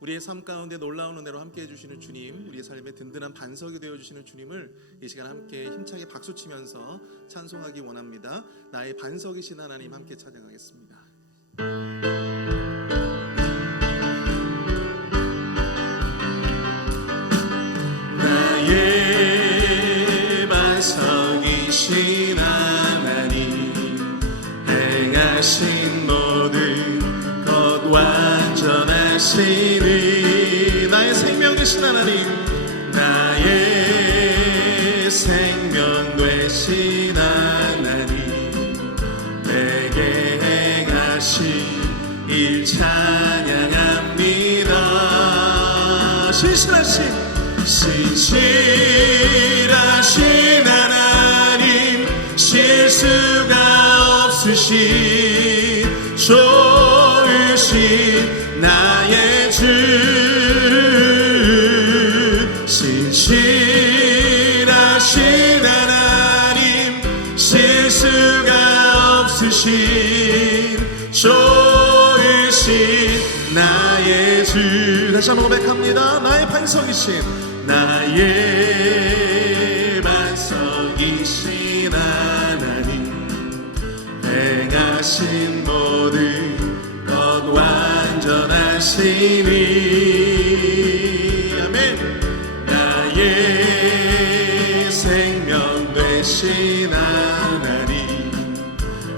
우리의 삶 가운데 놀라운 은혜로 함께해 주시는 주님, 우리의 삶의 든든한 반석이 되어주시는 주님을 이 시간 함께 힘차게 박수치면서 찬송하기 원합니다. 나의 반석이신 하나님 함께 찬양하겠습니다. 나의 반석이신 하나님, 행하신 모든 것 완전하시니 나의 생명 되신 하나님, 나의 생명 되신 하나님, 내게 행하신 일 찬양합니다. 신실하신 하나님, 실수가 없으신 좋으신 나의 주, 신실하신 하나님, 실수가 없으신 좋으신 나의 주. 다시 한번 고백합니다. 나의 반석이신, 나의 반석이신 하나님, 행하신 모든 것 완전하시니 아멘. 나의 생명 되신 하나님,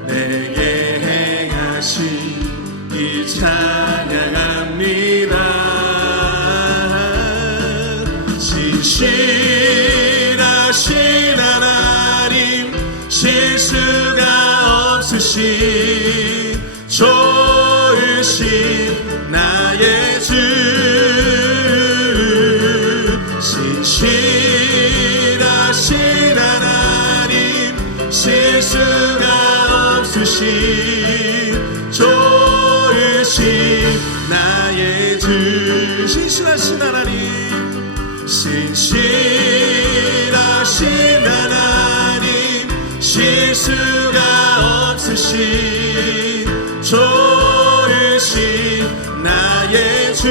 내게 행하신 이 찬양합니다. 신실하신 하나님, 실수가 없으신 좋으신 나의 주, 신실하신 하나님, 실수가 없으신 좋으신 나의 주. 신실하신 하나님, 신실하신 하나님, 실수가 없으신 좋으신 나의 주,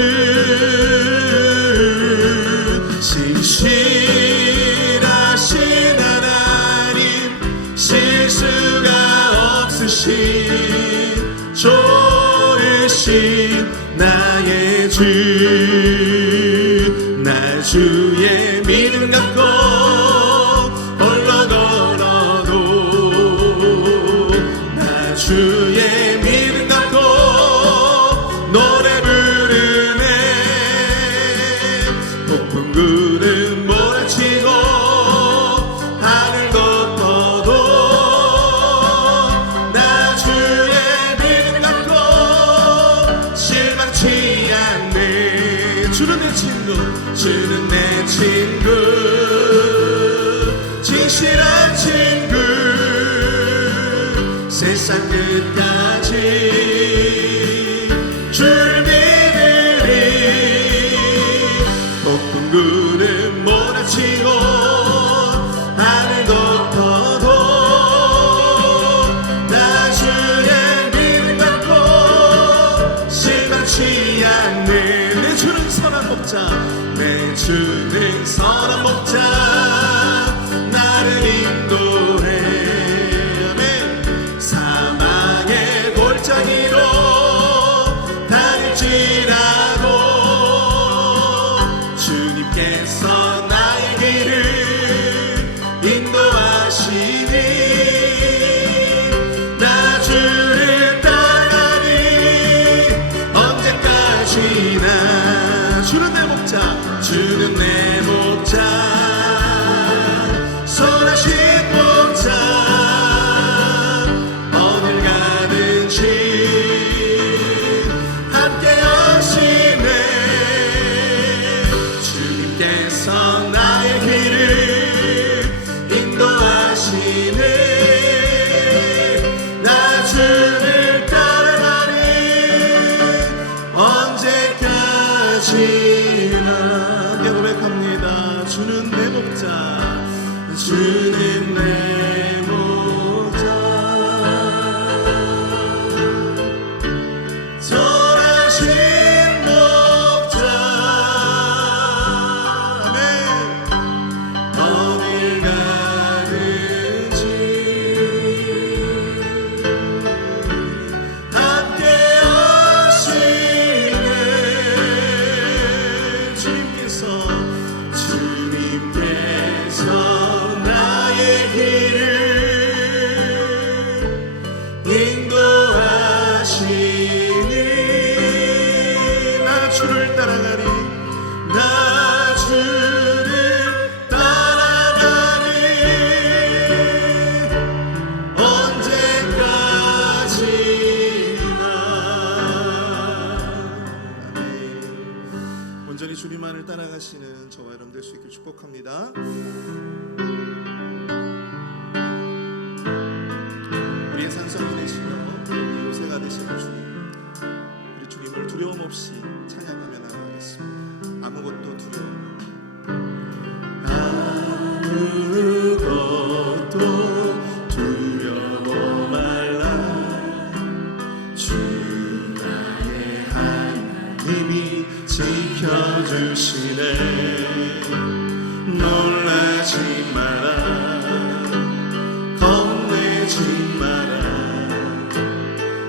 신실하신 하나님, 실수가 없으신 좋으신 나의 주. 나 주의 믿음 갖고 홀로 걸어도, 나 주의 믿음 갖고 노래 부르네. 높은 구름 몰아치고 하늘 덮어도, 나 주의 믿음 갖고 실망치 않네. 주는 내 친구, 주는 내 친구, 진실한 친구, 세상 끝까지 줄 믿으리. 높은 구름 몰아치고 하늘 덮어도, 나 주의 믿음 갖고 실망치 않네. 내 주는 선한 목자, 내 주는 선한 목자, 나를 인도해. 아멘. 사망의 골짜기로 다닐지라도 주님께서 나의 길을 인도하시니, 나 주를 따라가니 언제까지나. 주는 내 목자, 주는 내 목자, 선하신 목자, 어딜 가든지 함께 하시네. 주님께서 나의 길을 인도하시네. 나 주를 따라가니 언제까지나. 고백합니다. 주는 내 목자, 주는 내 목자, 선하신 목자, 온전히 주님만을 따라가시는 저와 여러분 될 수 있길 축복합니다. 우리의 산성이 되시며 우리 요새가 되시는 주님, 우리 주님을 두려움 없이 찬양하며 나가겠습니다. 아무것도 두려움 두려워 말라. 주 나의 하나님이 지켜주시네. 놀라지 마라, 겁내지 마라.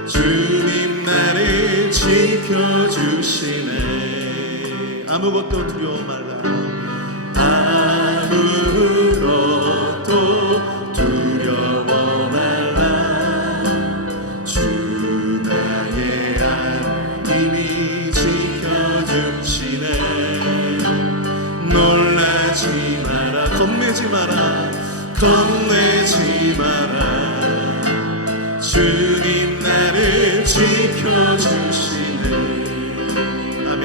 주님 나를 지켜주시네. 아무것도 두려워 말라. 아무것도 두려워 말라. 주 나의 하나님이 지켜주시네. 놀라지 마라, 겁내지 마라, 겁내지 마라. 주님 나를 지켜주시네. 아멘.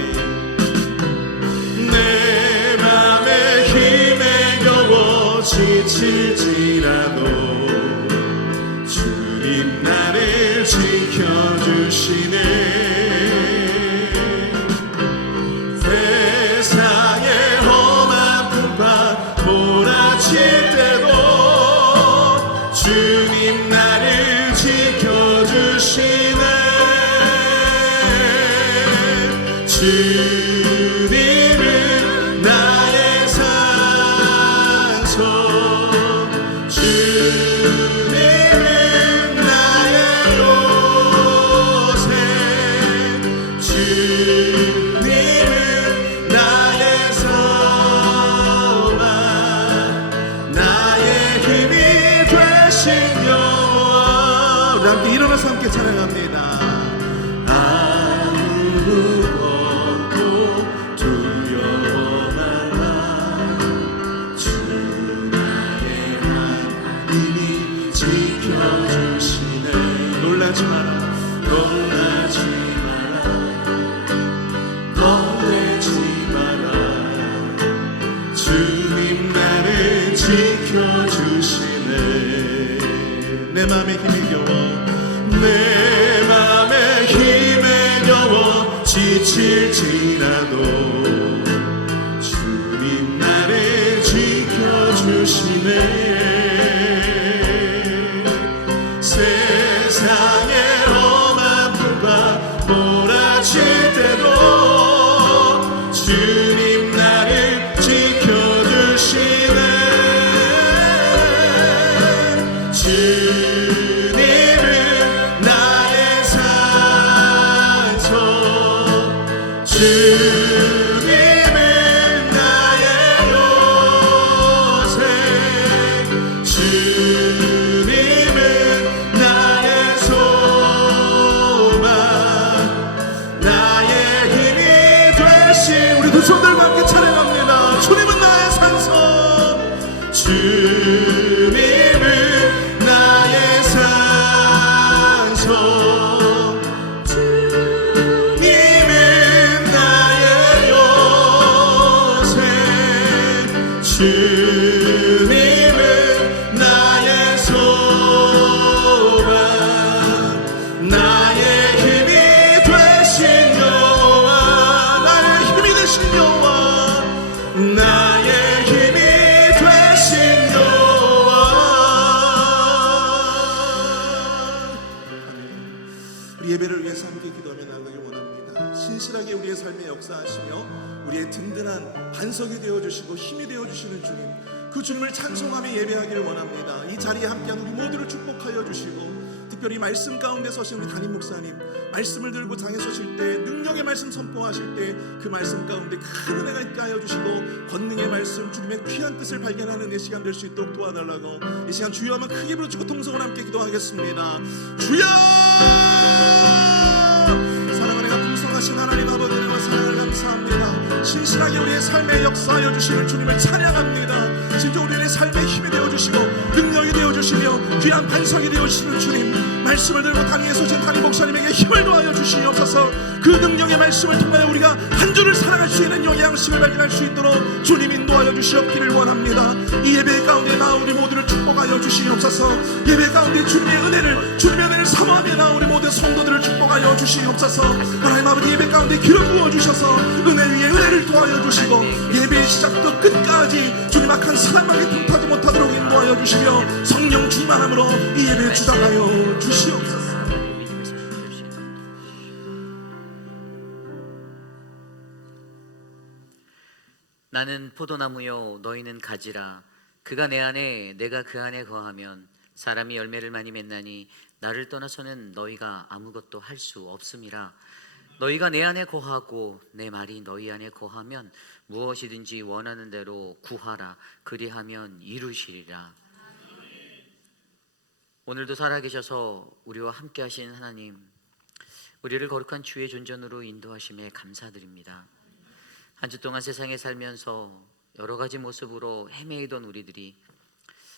내 맘에 힘에 겨워 지칠지라도 주님 나를 지켜주시네. 세상의 험한 풍파 몰아칠 때도 주님 나를 지켜주시네. 주님은 나의 산소, 주님은 나의 요새, 주님은 나의 소망, 나의 힘이 되신 여호와. 우리 함께 일어나서 함께 찬양합니다. 놀라지 마라, 놀라지 마라, 겁내지 마라. 주님 나를 지켜주시네. 내 맘에 힘에 겨워, 내 맘에 힘에 겨워 지칠지라도 주님 나를 지켜주시네. 세상의 험한 풍파 몰아칠 때도 주님 나를 지켜주시네. 주님은 나의 산소, 주님은 나의 요새, 주님은 나의 소망, 나의 힘이 되신. 우리 두 손들과 함께 찬양합니다. 주님은 나의 산소, 주님은 나의 산소, 주님은 나의 요새, 주님은 나의 소망, 나의 힘이 되신 여호와. 나의 힘이 되신 여호와, 나의 힘이 되신 여호와. 우리 예배를 위해서 함께 기도하며 나가기 원합니다. 신실하게 우리의 삶에 역사하시며 우리의 든든한 반석이 되어주시고 힘이 되어주시는 주님, 그 주님을 찬송하며 예배하기를 원합니다. 이 자리에 함께한 우리 모두를 축복하여 주시고, 특별히 말씀 가운데 서신 우리 담임 목사님, 말씀을 들고 장에 서실 때 능력의 말씀 선포하실 때 그 말씀 가운데 큰 은혜가 있게 하여 주시고, 권능의 말씀, 주님의 귀한 뜻을 발견하는 이 시간 될 수 있도록 도와달라고 이 시간 주여 한번 크게 부르짖고 통성을 함께 기도하겠습니다. 주여! 사랑하는 풍성하신 하나님 아버지, 은혜와 사랑을 감사합니다. 신실하게 우리의 삶에 역사하여 주시는 주님을 찬양합니다. 진짜 우리의 삶에 힘이 되어주시고 능력이 되어주시며 귀한 반석이 되어주시는 주님, 말씀을 들고 단위에 서신 담임 목사님에게 힘을 더하여 주시옵소서. 그 능력의 말씀을 통하여 우리가 한 주를 살아갈 수 수 있는 영양심을 발견할 수 있도록 주님 인도하여 주시옵기를 원합니다. 이 예배 가운데 나 우리 모두를 축복하여 주시옵소서. 예배 가운데 주님의 은혜를 사모하며 나 우리 모든 성도들을 축복하여 주시옵소서. 하나님 아버지, 예배 가운데 기름 부어 주셔서 은혜 위에 은혜를 더하여 주시고 예배의 시작부터 끝까지 주님 악한 사람에게 틈타지 못하도록 인도하여 주시며 성령 충만함으로 이 예배에 주장하여 주시옵소서. 나는 포도나무요 너희는 가지라. 그가 내 안에 내가 그 안에 거하면 사람이 열매를 많이 맺나니 나를 떠나서는 너희가 아무것도 할 수 없음이라. 너희가 내 안에 거하고 내 말이 너희 안에 거하면 무엇이든지 원하는 대로 구하라. 그리하면 이루시리라. 오늘도 살아계셔서 우리와 함께 하신 하나님, 우리를 거룩한 주의 존전으로 인도하심에 감사드립니다. 한 주 동안 세상에 살면서 여러 가지 모습으로 헤매이던 우리들이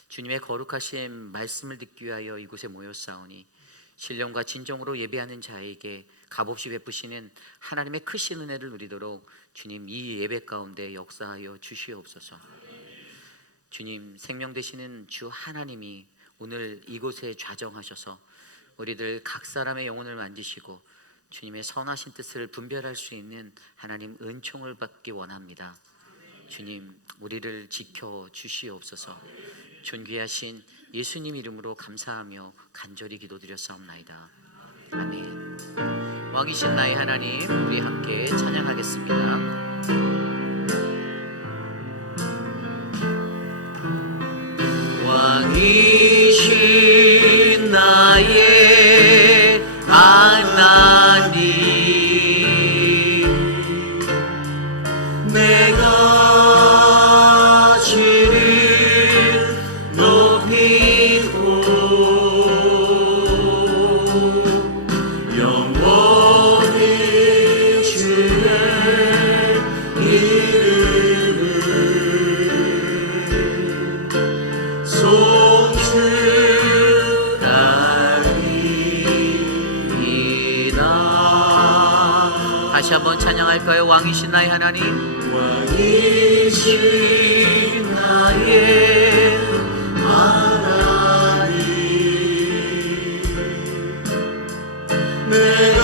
주님의 거룩하신 말씀을 듣기 위하여 이곳에 모였사오니 신령과 진정으로 예배하는 자에게 값없이 베푸시는 하나님의 크신 은혜를 누리도록 주님 이 예배 가운데 역사하여 주시옵소서. 주님, 생명 되시는 주 하나님이 오늘 이곳에 좌정하셔서 우리들 각 사람의 영혼을 만지시고 주님의 선하신 뜻을 분별할 수 있는 하나님 은총을 받기 원합니다. 주님, 우리를 지켜 주시옵소서. 존귀하신 예수님 이름으로 감사하며 간절히 기도드렸사옵나이다. 아멘. 왕이신 나의 하나님, 우리 함께 찬양하겠습니다. 왕이신 나의 하나님, 내가 주를 높이고 영원히 주의 이름을 송축하리이다. 다시 한번 찬양할까요? 왕이신 나의 하나님, 왕이신 나의 하나님, 내가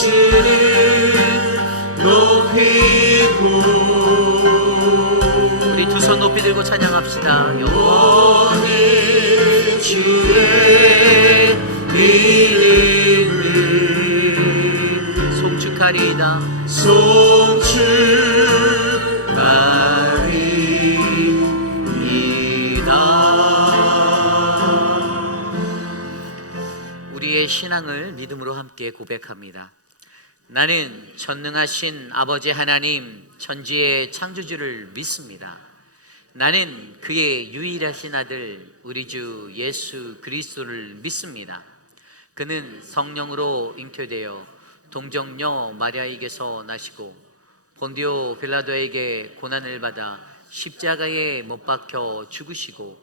주를 높이고. 우리 두 손 높이 들고 찬양합시다. 영원히 주의 이름을 송축하리이다. 우리의 신앙을 믿음으로 함께 고백합니다. 나는 전능하신 아버지 하나님, 천지의 창조주를 믿습니다. 나는 그의 유일하신 아들 우리 주 예수 그리스도를 믿습니다. 그는 성령으로 잉태되어 동정녀 마리아에게서 나시고 본디오 빌라도에게 고난을 받아 십자가에 못 박혀 죽으시고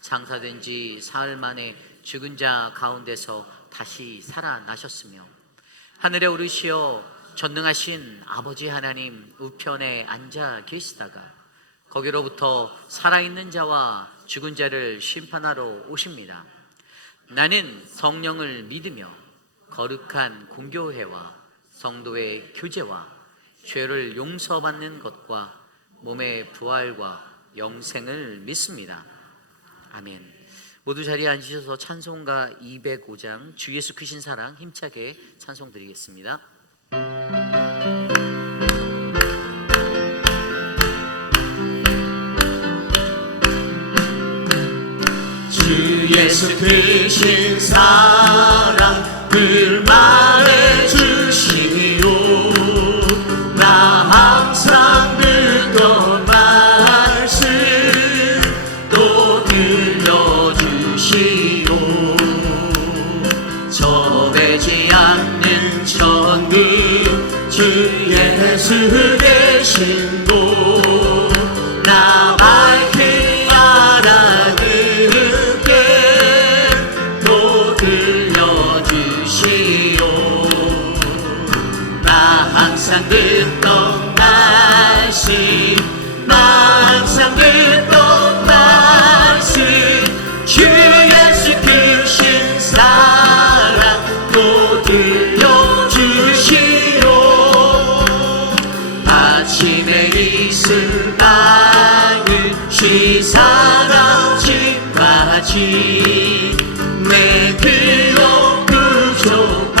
장사된 지 사흘 만에 죽은 자 가운데서 다시 살아나셨으며 하늘에 오르시어 전능하신 아버지 하나님 우편에 앉아 계시다가 거기로부터 살아있는 자와 죽은 자를 심판하러 오십니다. 나는 성령을 믿으며 거룩한 공교회와 성도의 교제와 죄를 용서받는 것과 몸의 부활과 영생을 믿습니다. 아멘. 모두 자리에 앉으셔서 찬송가 205장 주 예수 크신 사랑 힘차게 찬송 드리겠습니다. 주 예수 크신 사랑 늘 말해주시오. 나 항상 듣던 말씀 또 들려주시오. 저배지 않는 천국 주 예수 계신 곳 나 밝히 알아듣게 또 들려주시오. 나 항상 항상 듣던 말씀 나 항상 듣던 말씀 주 예수 크신 사랑 또 들려주시오 아침에 이슬방을 시사랑 집까지 내 귀로 구속하러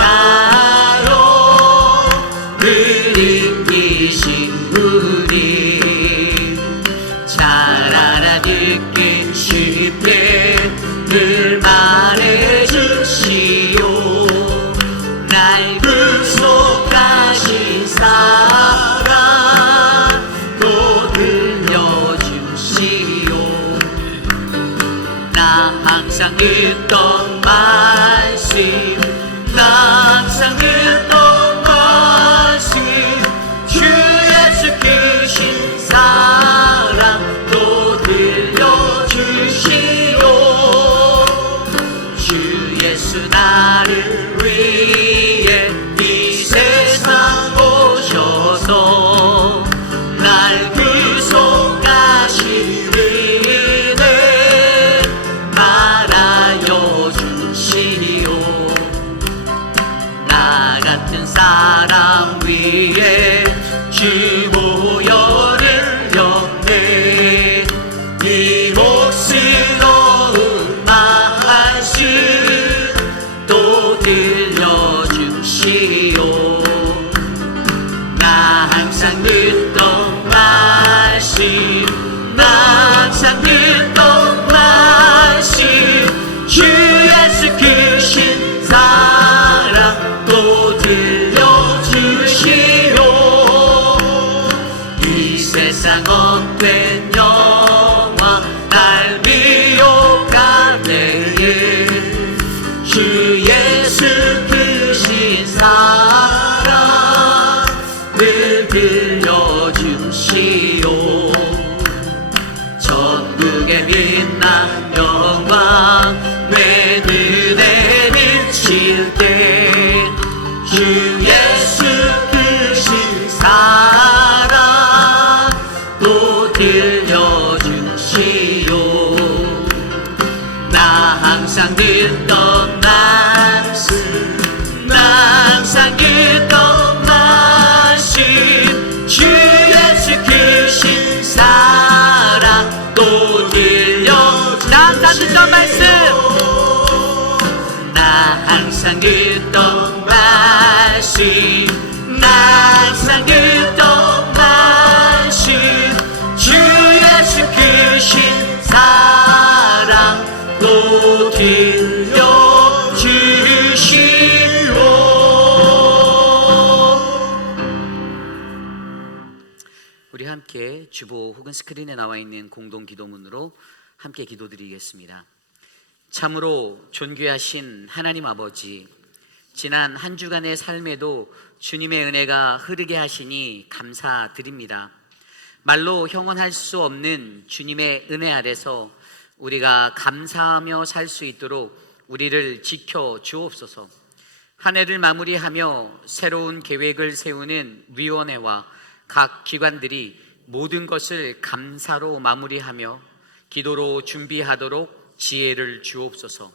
늘 인기신 분이 잘 알아듣기 쉽게 늘 말해주시오 날 구속하신 사랑 또 들려주시오 나 항상 듣던 말씀 나 항상 듣던 말씀 주 예수 크신 사랑 또 들려주시오 주 예수 나를 위해 이 세상 오셔서 날 구속하신 은혜 말하여 주시오 나 같은 사람 위에 주 보혈을 흘렸네 이 몫스러운 말씀 또 들려주시오 나 항상 듣던 말씀 나 항상 듣던 말씀 주 예수 크신 사랑 또 들려주시오 이 세상 헛된 영화 날 미혹하네 주 예수 크신 사랑 늘 들려주시오 전국의 빛난 영광 내 눈에 비칠 때 주 예수 크신 사랑 또 들려주시오 나 항상 듣던 말씀 나 항상 듣던 말씀 주 예수 크신 사랑 또 나 항상 듣던 말씀 나 항상 듣던 말씀 나 항상 듣던 말씀 주 예수 크신 사랑 또 들려주시오 우리 함께 주보 혹은 스크린에 나와 있는 공동 기도문으로 함께 기도드리겠습니다. 참으로 존귀하신 하나님 아버지 지난 한 주간의 삶에도 주님의 은혜가 흐르게 하시니 감사드립니다. 말로 형언할 수 없는 주님의 은혜 아래서 우리가 감사하며 살 수 있도록 우리를 지켜 주옵소서. 한 해를 마무리하며 새로운 계획을 세우는 위원회와 각 기관들이 모든 것을 감사로 마무리하며 기도로 준비하도록 지혜를 주옵소서.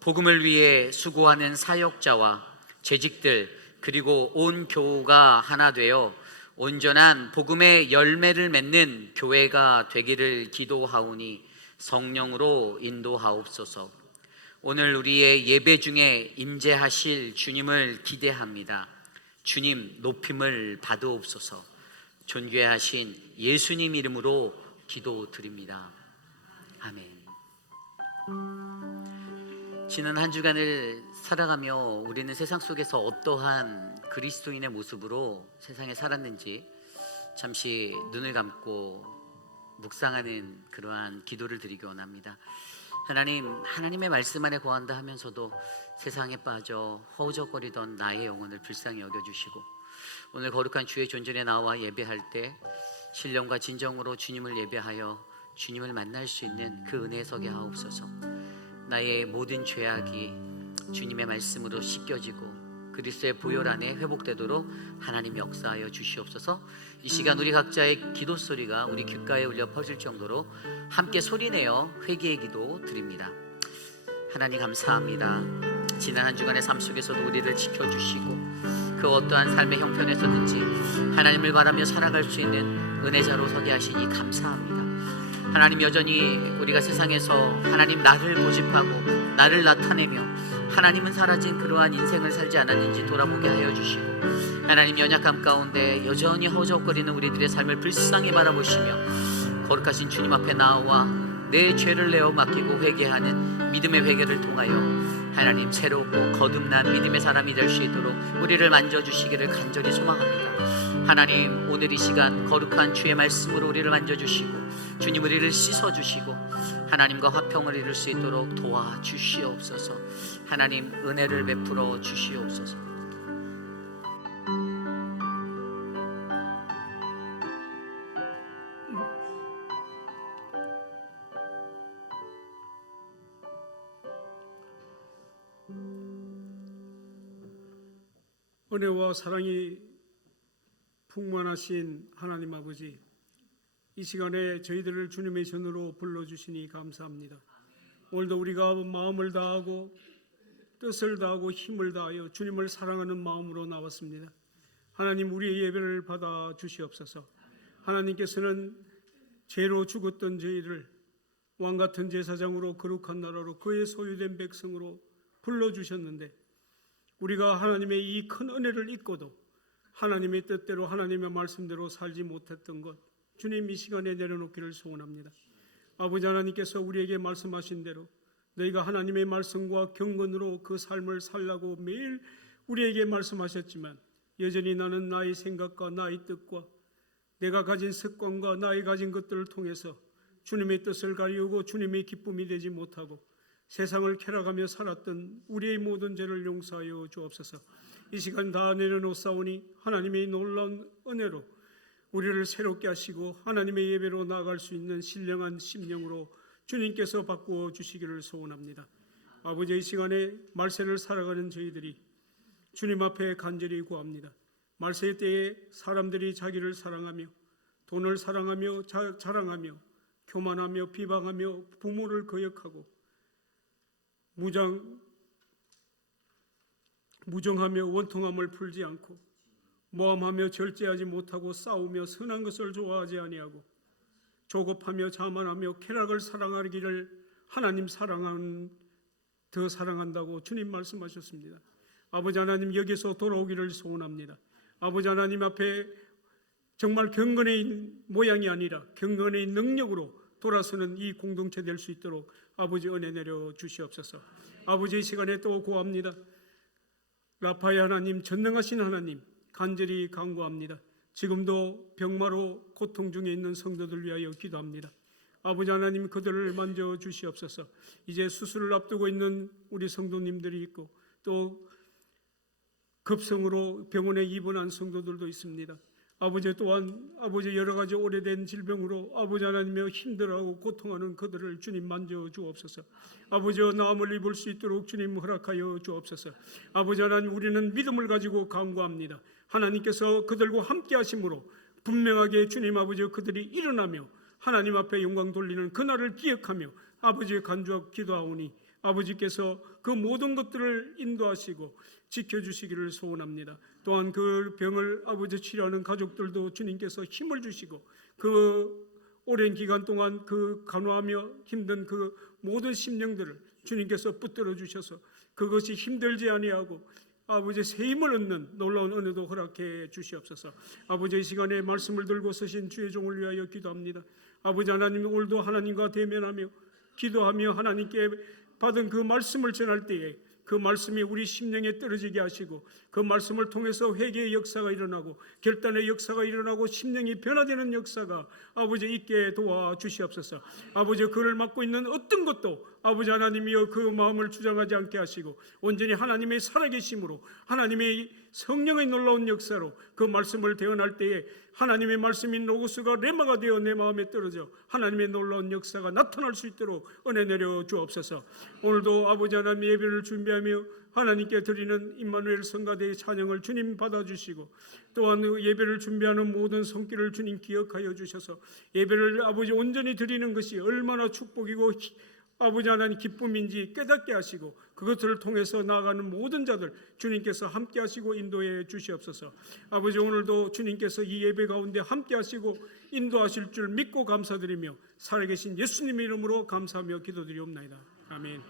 복음을 위해 수고하는 사역자와 재직들 그리고 온 교우가 하나 되어 온전한 복음의 열매를 맺는 교회가 되기를 기도하오니 성령으로 인도하옵소서. 오늘 우리의 예배 중에 임재하실 주님을 기대합니다. 주님 높임을 받으옵소서. 존귀하신 예수님 이름으로 기도드립니다. 아멘. 지난 한 주간을 살아가며 우리는 세상 속에서 어떠한 그리스도인의 모습으로 세상에 살았는지 잠시 눈을 감고 묵상하는 그러한 기도를 드리기 원합니다. 하나님의 말씀 안에 거한다 하면서도 세상에 빠져 허우적거리던 나의 영혼을 불쌍히 여겨주시고 오늘 거룩한 주의 존전에 나와 예배할 때 신령과 진정으로 주님을 예배하여 주님을 만날 수 있는 그 은혜에 서게 하옵소서. 나의 모든 죄악이 주님의 말씀으로 씻겨지고 그리스도의 보혈 안에 회복되도록 하나님 역사하여 주시옵소서. 이 시간 우리 각자의 기도 소리가 우리 귓가에 울려 퍼질 정도로 함께 소리내어 회개의 기도 드립니다. 하나님 감사합니다. 지난 한 주간의 삶 속에서도 우리를 지켜주시고 그 어떠한 삶의 형편에서든지 하나님을 바라며 살아갈 수 있는 은혜자로 서게 하시니 감사합니다. 하나님, 여전히 우리가 세상에서 하나님 나를 모집하고 나를 나타내며 하나님은 사라진 그러한 인생을 살지 않았는지 돌아보게 하여 주시고, 하나님 연약함 가운데 여전히 허우적거리는 우리들의 삶을 불쌍히 바라보시며 거룩하신 주님 앞에 나와 내 죄를 내어 맡기고 회개하는 믿음의 회개를 통하여 하나님 새롭고 거듭난 믿음의 사람이 될 수 있도록 우리를 만져주시기를 간절히 소망합니다. 하나님, 오늘 이 시간 거룩한 주의 말씀으로 우리를 만져주시고 주님 우리를 씻어주시고 하나님과 화평을 이룰 수 있도록 도와주시옵소서. 하나님 은혜를 베풀어 주시옵소서. 은혜와 사랑이 풍만하신 하나님 아버지, 이 시간에 저희들을 주님의 전으로 불러주시니 감사합니다. 오늘도 우리가 마음을 다하고 뜻을 다하고 힘을 다하여 주님을 사랑하는 마음으로 나왔습니다. 하나님, 우리의 예배를 받아 주시옵소서. 하나님께서는 죄로 죽었던 저희를 왕같은 제사장으로 거룩한 나라로 그의 소유된 백성으로 불러주셨는데, 우리가 하나님의 이 큰 은혜를 잊고도 하나님의 뜻대로 하나님의 말씀대로 살지 못했던 것, 주님 이 시간에 내려놓기를 소원합니다. 아버지 하나님께서 우리에게 말씀하신 대로 너희가 하나님의 말씀과 경건으로 그 삶을 살라고 매일 우리에게 말씀하셨지만, 여전히 나는 나의 생각과 나의 뜻과 내가 가진 습관과 나의 가진 것들을 통해서 주님의 뜻을 가리우고 주님의 기쁨이 되지 못하고 세상을 쾌락하며 살았던 우리의 모든 죄를 용서하여 주옵소서. 이 시간 다 내려놓사오니 하나님의 놀라운 은혜로 우리를 새롭게 하시고 하나님의 예배로 나아갈 수 있는 신령한 심령으로 주님께서 바꾸어 주시기를 소원합니다. 아버지, 이 시간에 말세를 살아가는 저희들이 주님 앞에 간절히 구합니다. 말세 때에 사람들이 자기를 사랑하며 돈을 사랑하며 자랑하며 교만하며 비방하며 부모를 거역하고 무정하며 원통함을 풀지 않고 모함하며 절제하지 못하고 싸우며 선한 것을 좋아하지 아니하고 조급하며 자만하며 쾌락을 사랑하기를 하나님 더 사랑한다고 주님 말씀하셨습니다. 아버지 하나님, 여기서 돌아오기를 소원합니다. 아버지 하나님 앞에 정말 경건의 모양이 아니라 경건의 능력으로 돌아서는 이 공동체 될 수 있도록 아버지 은혜 내려 주시옵소서. 아버지, 이 시간에 또 구합니다. 라파의 하나님, 전능하신 하나님, 간절히 간구합니다. 지금도 병마로 고통 중에 있는 성도들 위하여 기도합니다. 아버지 하나님, 그들을 만져 주시옵소서. 이제 수술을 앞두고 있는 우리 성도님들이 있고 또 급성으로 병원에 입원한 성도들도 있습니다. 아버지, 또한 아버지 여러 가지 오래된 질병으로 아버지 하나님여 힘들어하고 고통하는 그들을 주님 만져 주옵소서. 아버지, 나음을 입을 수 있도록 주님 허락하여 주옵소서. 아버지 하나님, 우리는 믿음을 가지고 간구합니다. 하나님께서 그들과 함께 하심으로 분명하게 주님 아버지 그들이 일어나며 하나님 앞에 영광 돌리는 그날을 기억하며 아버지의 간주하고 기도하오니 아버지께서 그 모든 것들을 인도하시고 지켜주시기를 소원합니다. 또한 그 병을 아버지 치료하는 가족들도 주님께서 힘을 주시고 그 오랜 기간 동안 그 간호하며 힘든 그 모든 심령들을 주님께서 붙들어 주셔서 그것이 힘들지 아니하고 아버지 새 힘을 얻는 놀라운 은혜도 허락해 주시옵소서. 아버지, 이 시간에 말씀을 들고 서신 주의 종을 위하여 기도합니다. 아버지 하나님, 오늘도 하나님과 대면하며 기도하며 하나님께 받은 그 말씀을 전할 때에 그 말씀이 우리 심령에 떨어지게 하시고 그 말씀을 통해서 회개의 역사가 일어나고 결단의 역사가 일어나고 심령이 변화되는 역사가 아버지 있게 도와주시옵소서. 아버지, 그를 맡고 있는 어떤 것도 아버지 하나님이여 그 마음을 주장하지 않게 하시고 온전히 하나님의 살아계심으로 하나님의 성령의 놀라운 역사로 그 말씀을 대언할 때에 하나님의 말씀인 로고스가 레마가 되어 내 마음에 떨어져 하나님의 놀라운 역사가 나타날 수 있도록 은혜 내려 주옵소서. 오늘도 아버지 하나님의 예배를 준비하며 하나님께 드리는 임마누엘 성가대의 찬양을 주님 받아주시고 또한 예배를 준비하는 모든 손길을 주님 기억하여 주셔서 예배를 아버지 온전히 드리는 것이 얼마나 축복이고 아버지 하나님 기쁨인지 깨닫게 하시고 그것들을 통해서 나아가는 모든 자들 주님께서 함께 하시고 인도해 주시옵소서. 아버지 오늘도 주님께서 이 예배 가운데 함께 하시고 인도하실 줄 믿고 감사드리며 살아계신 예수님 이름으로 감사하며 기도드리옵나이다. 아멘.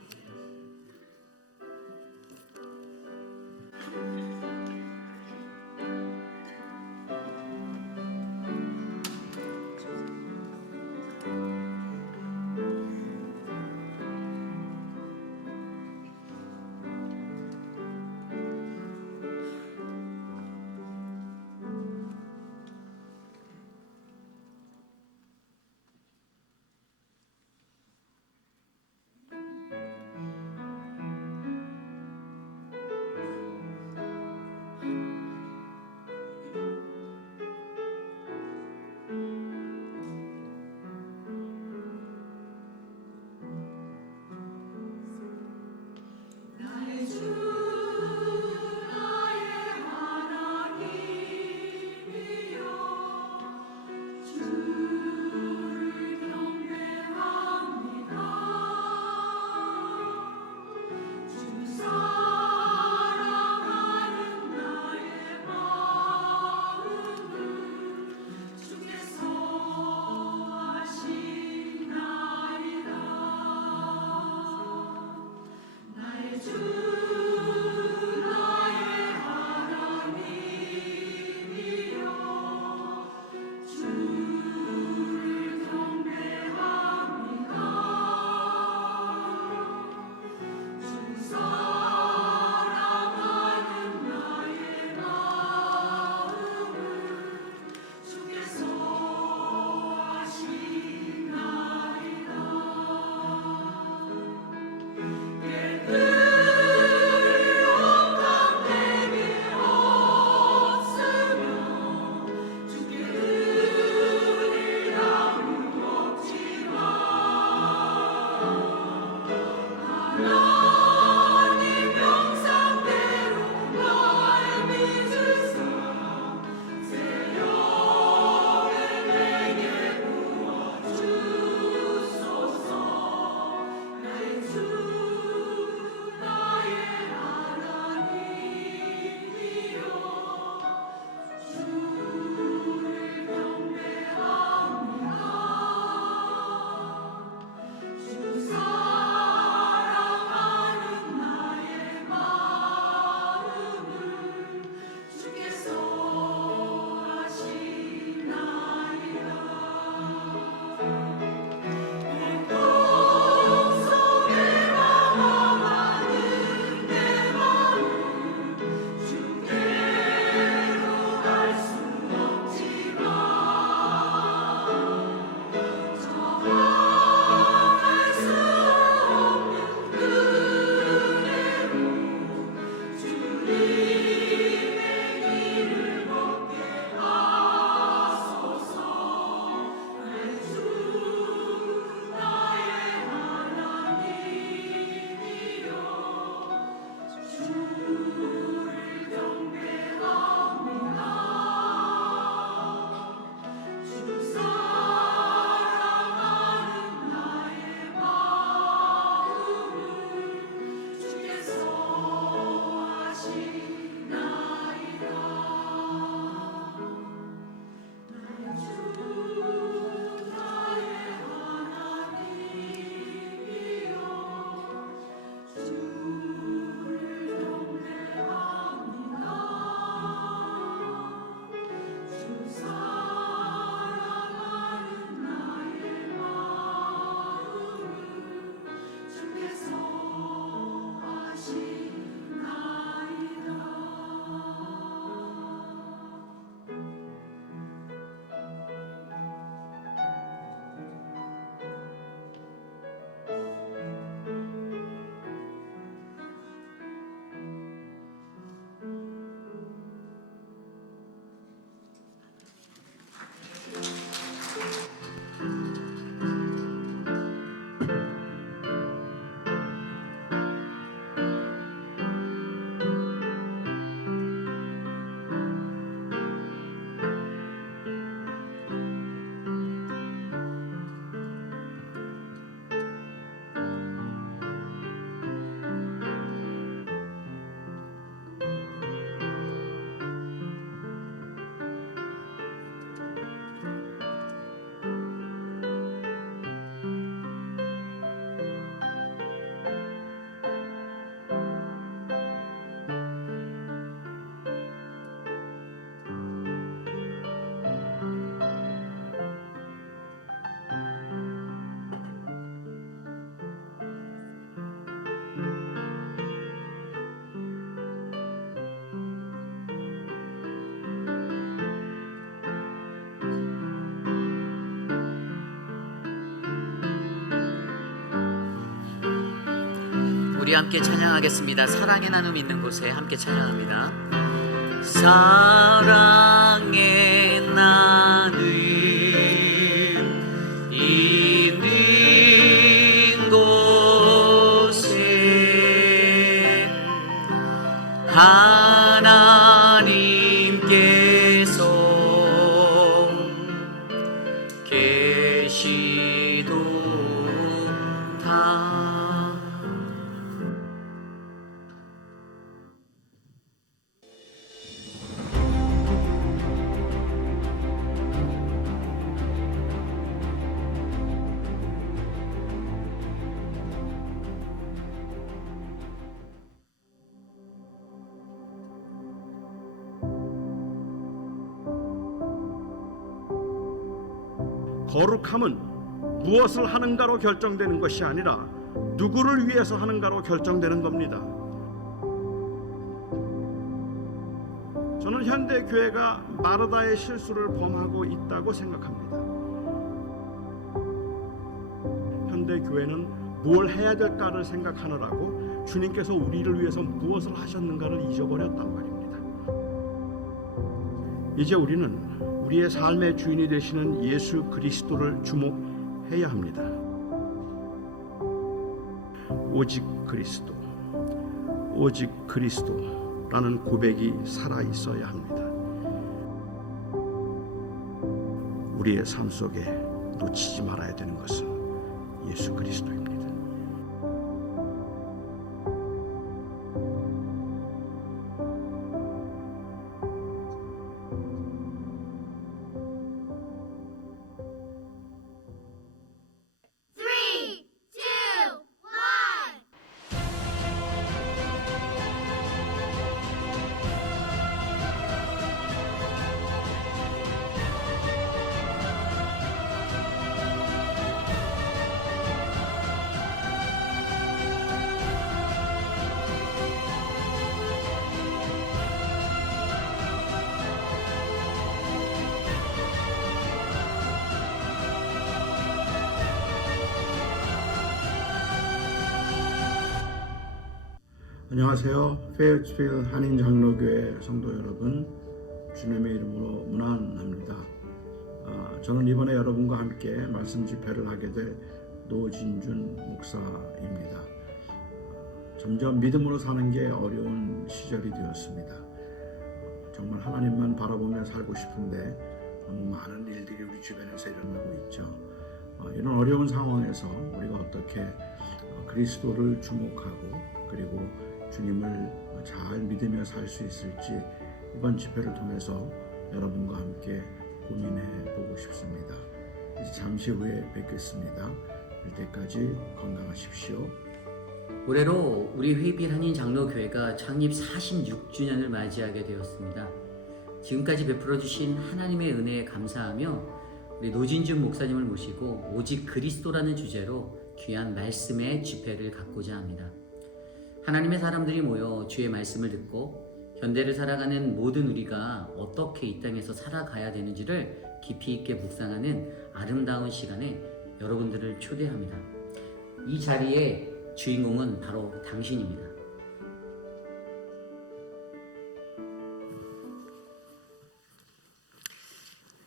우리 함께 찬양하겠습니다. 사랑의 나눔 있는 곳에 함께 찬양합니다. 사랑의 나눔 있는 곳에 하나님께서 계시도다. 거룩함은 무엇을 하는가로 결정되는 것이 아니라 누구를 위해서 하는가로 결정되는 겁니다. 저는 현대 교회가 마르다의 실수를 범하고 있다고 생각합니다. 현대 교회는 뭘 해야 될까를 생각하느라고 주님께서 우리를 위해서 무엇을 하셨는가를 잊어버렸단 말입니다. 이제 우리는 우리의 삶의 주인이 되시는 예수 그리스도를 주목해야 합니다. 오직 그리스도, 오직 그리스도라는 고백이 살아 있어야 합니다. 우리의 삶 속에 놓치지 말아야 되는 것은 예수 그리스도입니다. Three, two, one. 안녕하세요. 페이어스필 한인장로교회 성도 여러분, 주님의 이름으로 문안합니다. 저는 이번에 여러분과 함께 말씀 집회를 하게 될 노진준 목사입니다. 점점 믿음으로 사는 게 어려운 시절이 되었습니다. 정말 하나님만 바라보며 살고 싶은데 너무 많은 일들이 우리 주변에서 일어나고 있죠. 이런 어려운 상황에서 우리가 어떻게 그리스도를 주목하고 그리고 주님을 잘 믿으며 살 수 있을지 이번 집회를 통해서 여러분과 함께 고민해 보고 싶습니다. 이제 잠시 후에 뵙겠습니다. 이때까지 건강하십시오. 올해로 우리 회빌 한인 장로교회가 창립 46주년을 맞이하게 되었습니다. 지금까지 베풀어 주신 하나님의 은혜에 감사하며 우리 노진준 목사님을 모시고 오직 그리스도라는 주제로 귀한 말씀의 집회를 갖고자 합니다. 하나님의 사람들이 모여 주의 말씀을 듣고 현대를 살아가는 모든 우리가 어떻게 이 땅에서 살아가야 되는지를 깊이 있게 묵상하는 아름다운 시간에 여러분들을 초대합니다. 이 자리의 주인공은 바로 당신입니다.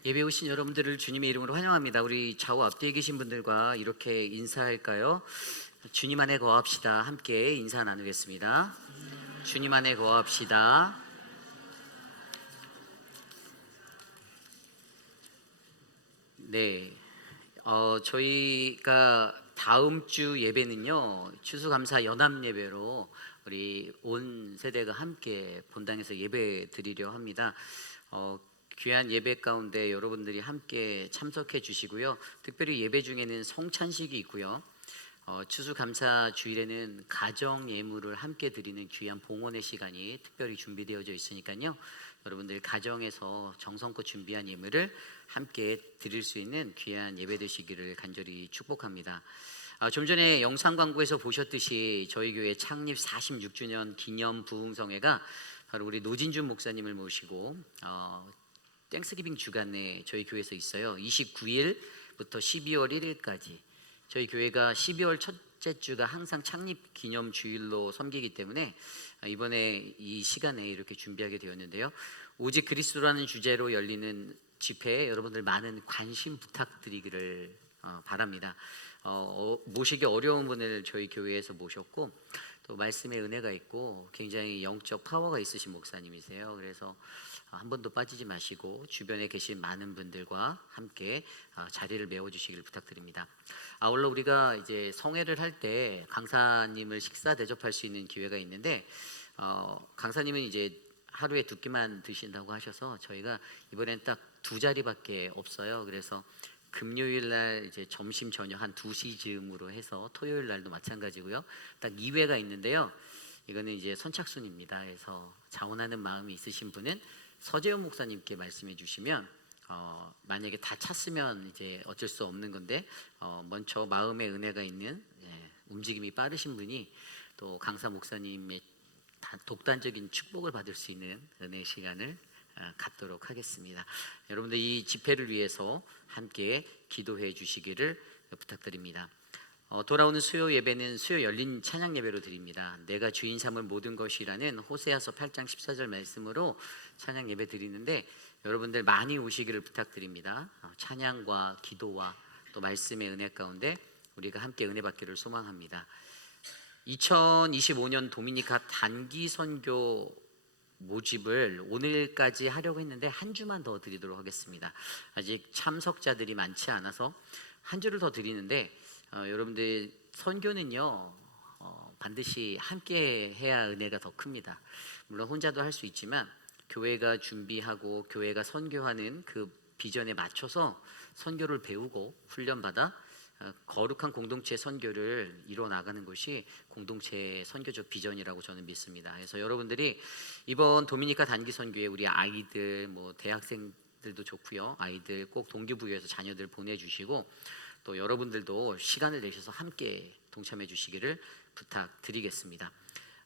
예배 오신 여러분들을 주님의 이름으로 환영합니다. 우리 좌우 앞뒤에 계신 분들과 이렇게 인사할까요? 주님 안에 거합시다. 함께 인사 나누겠습니다. 주님 안에 거합시다. 네, 저희가 다음 주 예배는요 추수감사 연합 예배로 우리 온 세대가 함께 본당에서 예배 드리려 합니다. 귀한 예배 가운데 여러분들이 함께 참석해 주시고요. 특별히 예배 중에는 성찬식이 있고요. 추수감사 주일에는 가정 예물을 함께 드리는 귀한 봉헌의 시간이 특별히 준비되어져 있으니까요. 여러분들 가정에서 정성껏 준비한 예물을 함께 드릴 수 있는 귀한 예배 되시기를 간절히 축복합니다. 좀 전에 영상 광고에서 보셨듯이 저희 교회 창립 46주년 기념 부흥성회가 바로 우리 노진준 목사님을 모시고 땡스기빙 주간에 저희 교회에서 있어요. 29일부터 12월 1일까지 저희 교회가 12월 첫 첫째 주가 항상 창립 기념 주일로 섬기기 때문에 이번에 이 시간에 이렇게 준비하게 되었는데요. 오직 그리스도라는 주제로 열리는 집회에 여러분들 많은 관심 부탁드리기를 바랍니다. 모시기 어려운 분을 저희 교회에서 모셨고 또 말씀의 은혜가 있고 굉장히 영적 파워가 있으신 목사님이세요. 그래서 한 번도 빠지지 마시고 주변에 계신 많은 분들과 함께 자리를 메워주시길 부탁드립니다. 아울러 우리가 이제 성회를 할 때 강사님을 식사 대접할 수 있는 기회가 있는데 강사님은 이제 하루에 2끼만 드신다고 하셔서 저희가 이번엔 딱 2자리밖에 없어요. 그래서 금요일 날 이제 점심 저녁 한 2시 즈음으로 해서 토요일 날도 마찬가지고요. 딱 2회가 있는데요. 이거는 이제 선착순입니다. 그래서 자원하는 마음이 있으신 분은 서재현 목사님께 말씀해 주시면 만약에 다 찼으면 이제 어쩔 수 없는 건데 먼저 마음의 은혜가 있는 움직임이 빠르신 분이 또 강사 목사님의 독단적인 축복을 받을 수 있는 은혜의 시간을 갖도록 하겠습니다. 여러분들 이 집회를 위해서 함께 기도해 주시기를 부탁드립니다. 돌아오는 수요 예배는 수요 열린 찬양 예배로 드립니다. 내가 주인 삼을 모든 것이라는 호세아서 8장 14절 말씀으로 찬양 예배 드리는데 여러분들 많이 오시기를 부탁드립니다. 찬양과 기도와 또 말씀의 은혜 가운데 우리가 함께 은혜 받기를 소망합니다. 2025년 도미니카 단기 선교 모집을 오늘까지 하려고 했는데 한 주만 더 드리도록 하겠습니다. 아직 참석자들이 많지 않아서 한 주를 더 드리는데 여러분들 선교는요 반드시 함께 해야 은혜가 더 큽니다. 물론 혼자도 할 수 있지만 교회가 준비하고 교회가 선교하는 그 비전에 맞춰서 선교를 배우고 훈련받아 거룩한 공동체 선교를 이루어 나가는 것이 공동체의 선교적 비전이라고 저는 믿습니다. 그래서 여러분들이 이번 도미니카 단기 선교에 우리 아이들, 뭐 대학생들도 좋고요, 아이들 꼭 동기부여해서 자녀들 보내주시고 또 여러분들도 시간을 내셔서 함께 동참해 주시기를 부탁드리겠습니다.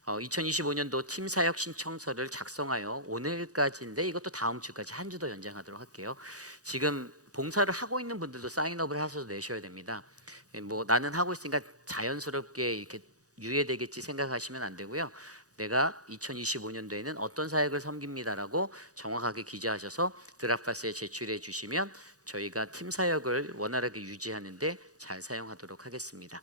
2025년도 팀 사역 신청서를 작성하여 오늘까지인데 이것도 다음 주까지 한 주 더 연장하도록 할게요. 지금 봉사를 하고 있는 분들도 사인업을 하셔서 내셔야 됩니다. 뭐 나는 하고 있으니까 자연스럽게 이렇게 유예되겠지 생각하시면 안 되고요. 내가 2025년도에는 어떤 사역을 섬깁니다라고 정확하게 기재하셔서 드랍박스에 제출해 주시면 저희가 팀 사역을 원활하게 유지하는데 잘 사용하도록 하겠습니다.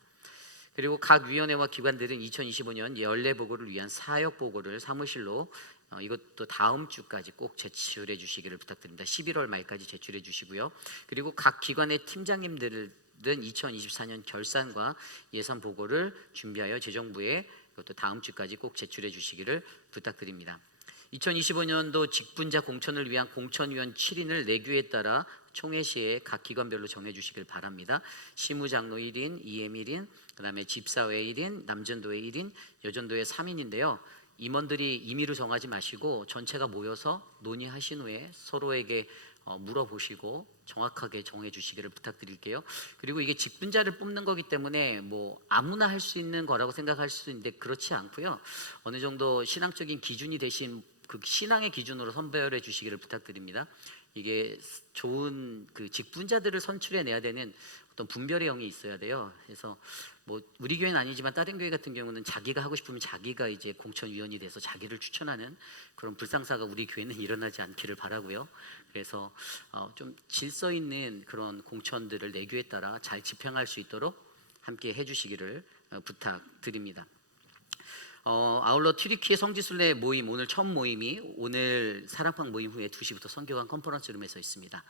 그리고 각 위원회와 기관들은 2025년 연례 보고를 위한 사역 보고를 사무실로 이것도 다음 주까지 꼭 제출해 주시기를 부탁드립니다. 11월 말까지 제출해 주시고요. 그리고 각 기관의 팀장님들은 2024년 결산과 예산 보고를 준비하여 재정부에 이것도 다음 주까지 꼭 제출해 주시기를 부탁드립니다. 2025년도 직분자 공천을 위한 공천위원 7인을 내규에 따라 총회 시에 각 기관별로 정해 주시길 바랍니다. 시무장로 1인, EM 1인, 그 다음에 집사회 1인, 남전도회 1인, 여전도회 3인인데요. 임원들이 임의로 정하지 마시고 전체가 모여서 논의하신 후에 서로에게 물어보시고 정확하게 정해 주시기를 부탁드릴게요. 그리고 이게 직분자를 뽑는 거기 때문에 뭐 아무나 할 수 있는 거라고 생각할 수 있는데 그렇지 않고요. 어느 정도 신앙적인 기준이 되신 그 신앙의 기준으로 선별해 주시기를 부탁드립니다. 이게 좋은 그 직분자들을 선출해 내야 되는 어떤 분별의 영이 있어야 돼요. 그래서 뭐 우리 교회는 아니지만 다른 교회 같은 경우는 자기가 하고 싶으면 자기가 이제 공천위원이 돼서 자기를 추천하는 그런 불상사가 우리 교회는 일어나지 않기를 바라고요. 그래서 좀 질서 있는 그런 공천들을 내규에 따라 잘 집행할 수 있도록 함께 해주시기를 부탁드립니다. 아울러 튀르키예 성지순례 모임 오늘 첫 모임이 오늘 사랑방 모임 후에 2시부터 선교관 컨퍼런스룸에서 있습니다.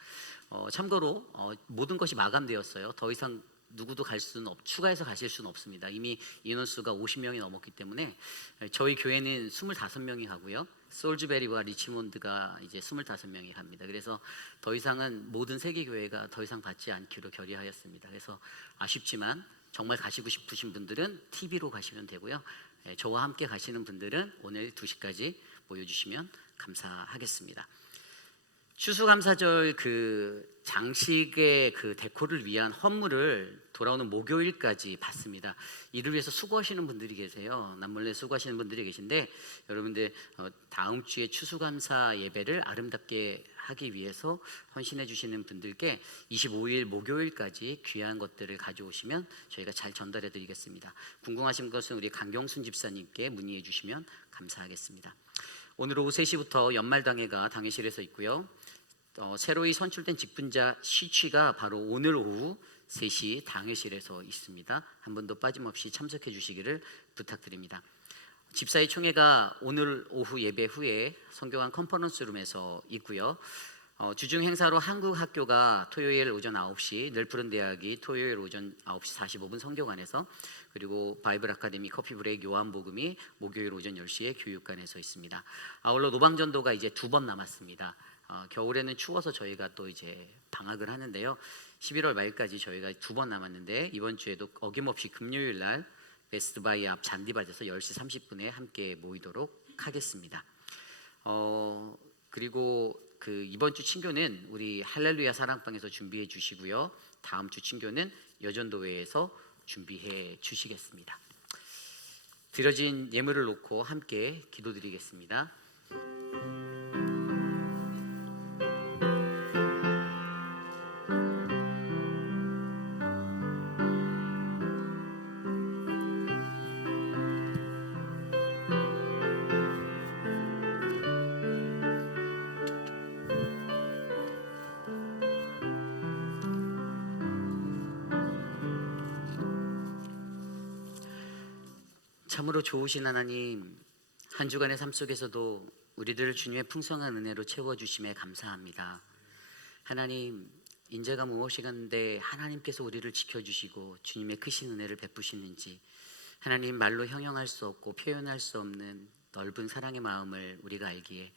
참고로 모든 것이 마감되었어요. 더 이상 누구도 갈 수는 추가해서 가실 수는 없습니다. 이미 인원수가 50명이 넘었기 때문에 저희 교회는 25명이 가고요. 솔즈베리와 리치몬드가 이제 25명이 갑니다. 그래서 더 이상은 모든 세계교회가 더 이상 받지 않기로 결의하였습니다. 그래서 아쉽지만 정말 가시고 싶으신 분들은 TV로 가시면 되고요. 저와 함께 가시는 분들은 오늘 2시까지 모여주시면 감사하겠습니다. 추수감사절 그 장식의 그 데코를 위한 헌물을 돌아오는 목요일까지 받습니다. 이를 위해서 수고하시는 분들이 계세요. 남몰래 수고하시는 분들이 계신데 여러분들 다음 주에 추수감사 예배를 아름답게 하기 위해서 헌신해 주시는 분들께 25일 목요일까지 귀한 것들을 가져오시면 저희가 잘 전달해 드리겠습니다. 궁금하신 것은 우리 강경순 집사님께 문의해 주시면 감사하겠습니다. 오늘 오후 3시부터 연말당회가 당회실에서 있고요. 새로이 선출된 직분자 시취가 바로 오늘 오후 3시 당회실에서 있습니다. 한 번도 빠짐없이 참석해 주시기를 부탁드립니다. 집사의 총회가 오늘 오후 예배 후에 성경관 컨퍼런스룸에서 있고요. 주중 행사로 한국학교가 토요일 오전 9시, 늘푸른 대학이 토요일 오전 9시 45분 성경관에서, 그리고 바이블 아카데미 커피 브레이크 요한복음이 목요일 오전 10시에 교육관에서 있습니다. 아울러 노방전도가 이제 2번 남았습니다. 겨울에는 추워서 저희가 또 이제 방학을 하는데요. 11월 말까지 저희가 2번 남았는데 이번 주에도 어김없이 금요일 날 베스트바이 앞 잔디밭에서 10시 30분에 함께 모이도록 하겠습니다. 그리고 이번 주 친교는 우리 할렐루야 사랑방에서 준비해 주시고요. 다음 주 친교는 여전도회에서 준비해 주시겠습니다. 드려진 예물을 놓고 함께 기도드리겠습니다. 참으로 좋으신 하나님, 한 주간의 삶 속에서도 우리들을 주님의 풍성한 은혜로 채워주심에 감사합니다. 하나님, 인자가 무엇이간데 하나님께서 우리를 지켜주시고 주님의 크신 은혜를 베푸시는지, 하나님 말로 형용할 수 없고 표현할 수 없는 넓은 사랑의 마음을 우리가 알기에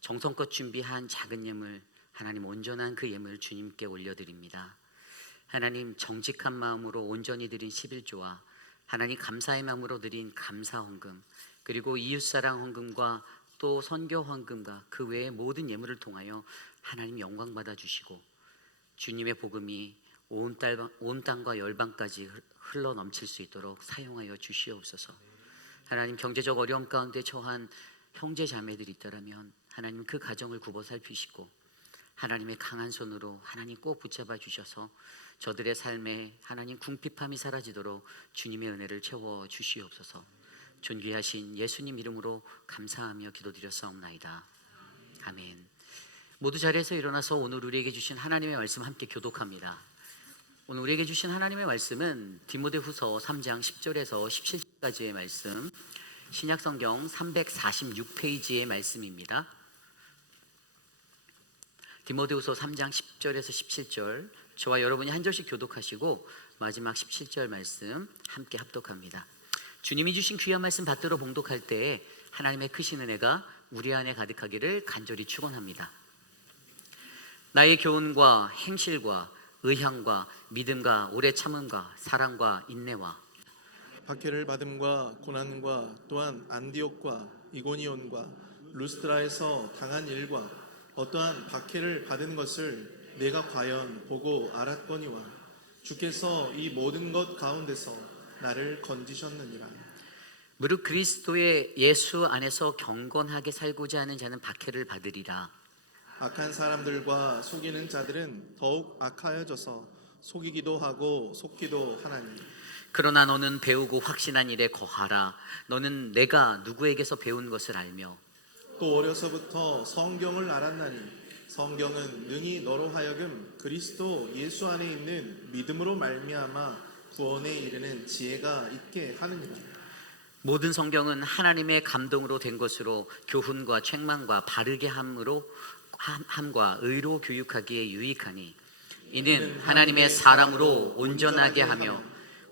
정성껏 준비한 작은 예물, 하나님 온전한 그 예물 주님께 올려드립니다. 하나님, 정직한 마음으로 온전히 드린 11조와 하나님 감사의 마음으로 드린 감사 헌금, 그리고 이웃사랑 헌금과 또 선교 헌금과 그 외의 모든 예물을 통하여 하나님 영광 받아 주시고 주님의 복음이 온 땅과 열방까지 흘러 넘칠 수 있도록 사용하여 주시옵소서. 하나님, 경제적 어려움 가운데 처한 형제 자매들이 있다라면 하나님 그 가정을 굽어 살피시고 하나님의 강한 손으로 하나님 꼭 붙잡아 주셔서 저들의 삶에 하나님 궁핍함이 사라지도록 주님의 은혜를 채워 주시옵소서. 존귀하신 예수님 이름으로 감사하며 기도드렸사옵나이다. 아멘. 모두 자리에서 일어나서 오늘 우리에게 주신 하나님의 말씀 함께 교독합니다. 오늘 우리에게 주신 하나님의 말씀은 디모데후서 3장 10절에서 17절까지의 말씀, 신약성경 346페이지의 말씀입니다. 디모데후서 3장 10절에서 17절, 저와 여러분이 한 절씩 교독하시고 마지막 17절 말씀 함께 합독합니다. 주님이 주신 귀한 말씀 받들어 봉독할 때에 하나님의 크신 은혜가 우리 안에 가득하기를 간절히 축원합니다. 나의 교훈과 행실과 의향과 믿음과 오래 참음과 사랑과 인내와 박해를 받음과 고난과 또한 안디옥과 이고니온과 루스드라에서 당한 일과 어떠한 박해를 받은 것을 내가 과연 보고 알았거니와 주께서 이 모든 것 가운데서 나를 건지셨느니라. 무릇 그리스도의 예수 안에서 경건하게 살고자 하는 자는 박해를 받으리라. 악한 사람들과 속이는 자들은 더욱 악하여져서 속이기도 하고 속기도 하나니, 그러나 너는 배우고 확신한 일에 거하라. 너는 내가 누구에게서 배운 것을 알며 또 어려서부터 성경을 알았나니 성경은 능히 너로 하여금 그리스도 예수 안에 있는 믿음으로 말미암아 구원에 이르는 지혜가 있게 하느니라. 모든 성경은 하나님의 감동으로 된 것으로 교훈과 책망과 바르게 함과 의로 교육하기에 유익하니 이는 하나님의 사람으로 온전하게 하며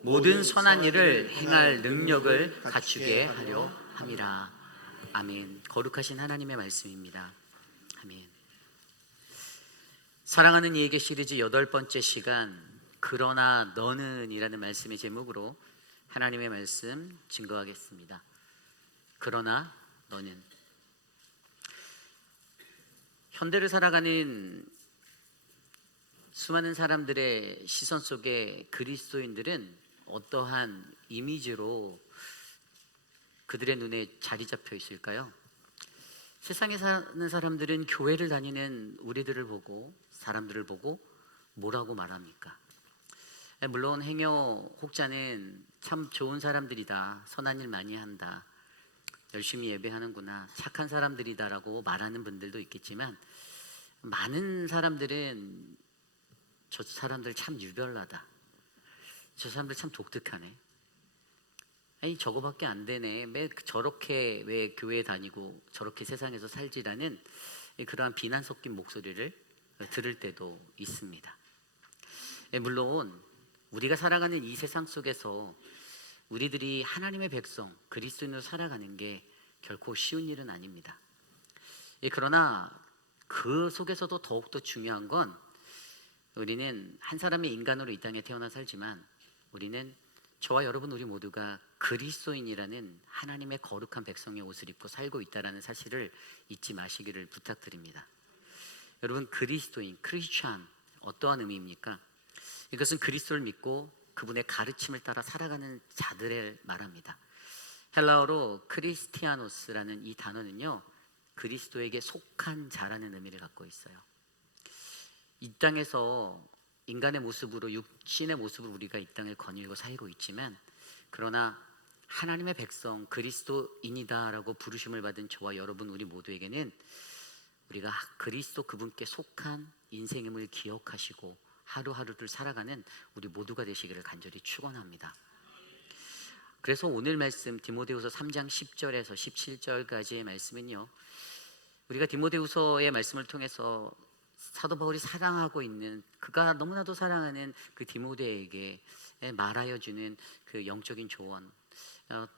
모든 선한 일을 행할 능력을 갖추게 하려 함이라. 아멘. 거룩하신 하나님의 말씀입니다. 아멘. 사랑하는 이에게 시리즈 8번째 시간, 그러나 너는 이라는 말씀의 제목으로 하나님의 말씀 증거하겠습니다. 그러나 너는. 현대를 살아가는 수많은 사람들의 시선 속에 그리스도인들은 어떠한 이미지로 그들의 눈에 자리 잡혀 있을까요? 세상에 사는 사람들은 교회를 다니는 우리들을 보고, 사람들을 보고 뭐라고 말합니까? 물론 행여 혹자는 참 좋은 사람들이다, 선한 일 많이 한다, 열심히 예배하는구나, 착한 사람들이다라고 말하는 분들도 있겠지만, 많은 사람들은 저 사람들 참 유별나다, 저 사람들 참 독특하네, 에이 저거밖에 안 되네, 왜 저렇게 왜 교회에 다니고 저렇게 세상에서 살지라는 그러한 비난 섞인 목소리를 들을 때도 있습니다. 물론 우리가 살아가는 이 세상 속에서 우리들이 하나님의 백성, 그리스도인으로 살아가는 게 결코 쉬운 일은 아닙니다. 그러나 그 속에서도 더욱더 중요한 건, 우리는 한 사람의 인간으로 이 땅에 태어나 살지만 우리는, 저와 여러분 우리 모두가 그리스도인이라는 하나님의 거룩한 백성의 옷을 입고 살고 있다는 사실을 잊지 마시기를 부탁드립니다. 여러분, 그리스도인, 크리스찬, 어떠한 의미입니까? 이것은 그리스도를 믿고 그분의 가르침을 따라 살아가는 자들을 말합니다. 헬라어로 크리스티아노스라는 이 단어는요, 그리스도에게 속한 자라는 의미를 갖고 있어요. 이 땅에서 인간의 모습으로, 육신의 모습으로 우리가 이 땅을 거닐고 살고 있지만, 그러나 하나님의 백성, 그리스도인이다라고 부르심을 받은 저와 여러분 우리 모두에게는 우리가 그리스도 그분께 속한 인생임을 기억하시고 하루하루를 살아가는 우리 모두가 되시기를 간절히 축원합니다. 그래서 오늘 말씀 디모데후서 3장 10절에서 17절까지의 말씀은요, 우리가 디모데후서의 말씀을 통해서 사도 바울이 사랑하고 있는, 그가 너무나도 사랑하는 그 디모데에게 말하여 주는 그 영적인 조언,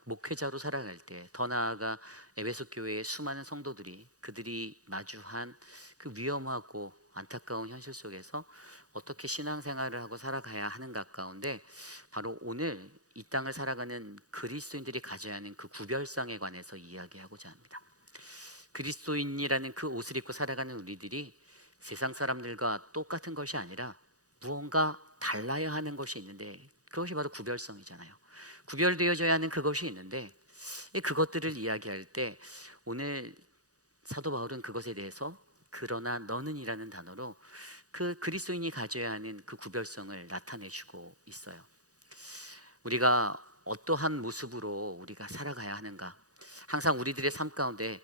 목회자로 살아갈 때, 더 나아가 에베소 교회의 수많은 성도들이 그들이 마주한 그 위험하고 안타까운 현실 속에서 어떻게 신앙생활을 하고 살아가야 하는가 가운데, 바로 오늘 이 땅을 살아가는 그리스도인들이 가져야 하는 그 구별성에 관해서 이야기하고자 합니다. 그리스도인이라는 그 옷을 입고 살아가는 우리들이 세상 사람들과 똑같은 것이 아니라 무언가 달라야 하는 것이 있는데, 그것이 바로 구별성이잖아요. 구별되어져야 하는 그것이 있는데, 그것들을 이야기할 때 오늘 사도 바울은 그것에 대해서 그러나 너는 이라는 단어로 그 그리스도인이 가져야 하는 그 구별성을 나타내주고 있어요. 우리가 어떠한 모습으로 우리가 살아가야 하는가, 항상 우리들의 삶 가운데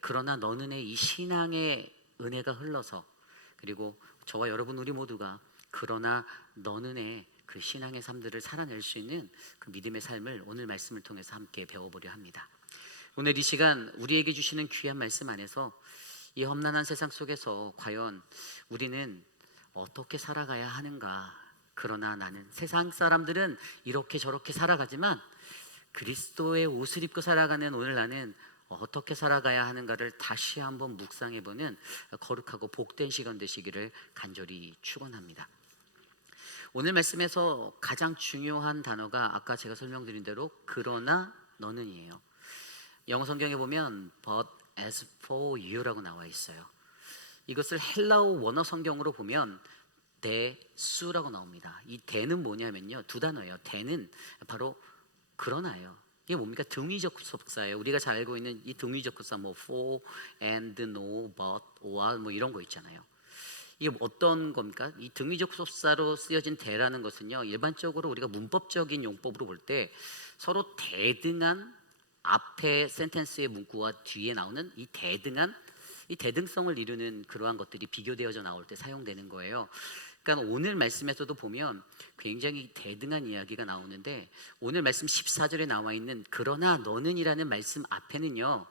그러나 너는의 이 신앙의 은혜가 흘러서, 그리고 저와 여러분 우리 모두가 그러나 너는의 그 신앙의 삶들을 살아낼 수 있는 그 믿음의 삶을 오늘 말씀을 통해서 함께 배워보려 합니다. 오늘 이 시간 우리에게 주시는 귀한 말씀 안에서 이 험난한 세상 속에서 과연 우리는 어떻게 살아가야 하는가, 그러나 나는, 세상 사람들은 이렇게 저렇게 살아가지만 그리스도의 옷을 입고 살아가는 오늘 나는 어떻게 살아가야 하는가를 다시 한번 묵상해보는 거룩하고 복된 시간 되시기를 간절히 축원합니다. 오늘 말씀에서 가장 중요한 단어가 아까 제가 설명드린 대로 그러나 너는이에요. 영어 성경에 보면 but as for you라고 나와 있어요. 이것을 헬라어 원어 성경으로 보면 대수라고 나옵니다. 이 대는 뭐냐면요, 두 단어예요. 대는 바로 그러나예요. 이게 뭡니까? 등위적 접속사예요. 우리가 잘 알고 있는 이 등위적 접속사, 뭐 for, and, no, but, or 뭐 이런 거 있잖아요. 이게 어떤 겁니까? 이 등위적 접속사로 쓰여진 대라는 것은요, 일반적으로 우리가 문법적인 용법으로 볼 때 서로 대등한, 앞에 센텐스의 문구와 뒤에 나오는 이 대등한, 이 대등성을 이루는 그러한 것들이 비교되어져 나올 때 사용되는 거예요. 그러니까 오늘 말씀에서도 보면 굉장히 대등한 이야기가 나오는데, 오늘 말씀 14절에 나와 있는 그러나 너는이라는 말씀 앞에는요,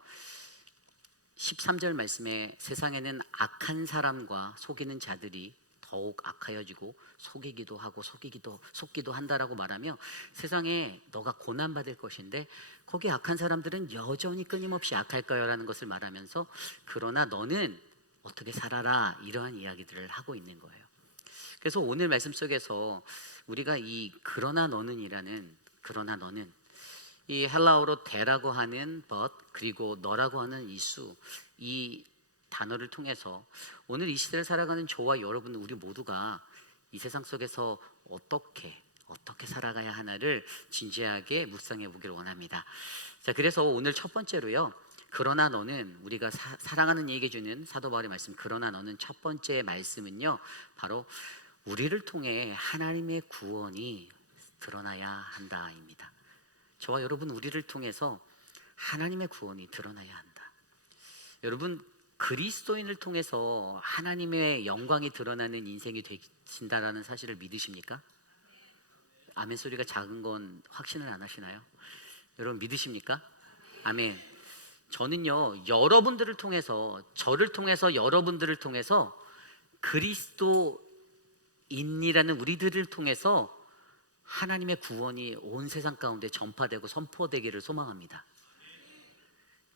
13절 말씀에 세상에는 악한 사람과 속이는 자들이 더욱 악하여지고 속이기도 하고 속기도 한다라고 말하며, 세상에 너가 고난받을 것인데 거기 악한 사람들은 여전히 끊임없이 악할 거라는 것을 말하면서 그러나 너는 어떻게 살아라, 이러한 이야기들을 하고 있는 거예요. 그래서 오늘 말씀 속에서 우리가 이 그러나 너는이라는, 그러나 너는, 이 헬라어로 대라고 하는 but, 그리고 너라고 하는 이 수, 이 단어를 통해서 오늘 이 시대를 살아가는 저와 여러분 우리 모두가 이 세상 속에서 어떻게 살아가야 하나를 진지하게 묵상해 보기를 원합니다. 자, 그래서 오늘 첫 번째로요. 그러나 너는, 우리가 사랑하는 이에게 주는 사도 바울의 말씀, 그러나 너는 첫 번째 말씀은요, 바로 우리를 통해 하나님의 구원이 드러나야 한다입니다. 저와 여러분, 우리를 통해서 하나님의 구원이 드러나야 한다. 여러분, 그리스도인을 통해서 하나님의 영광이 드러나는 인생이 되신다라는 사실을 믿으십니까? 아멘 소리가 작은 건 확신을 안 하시나요? 여러분 믿으십니까? 아멘. 저는요, 여러분들을 통해서, 저를 통해서, 여러분들을 통해서 그리스도인이라는 우리들을 통해서 하나님의 구원이 온 세상 가운데 전파되고 선포되기를 소망합니다.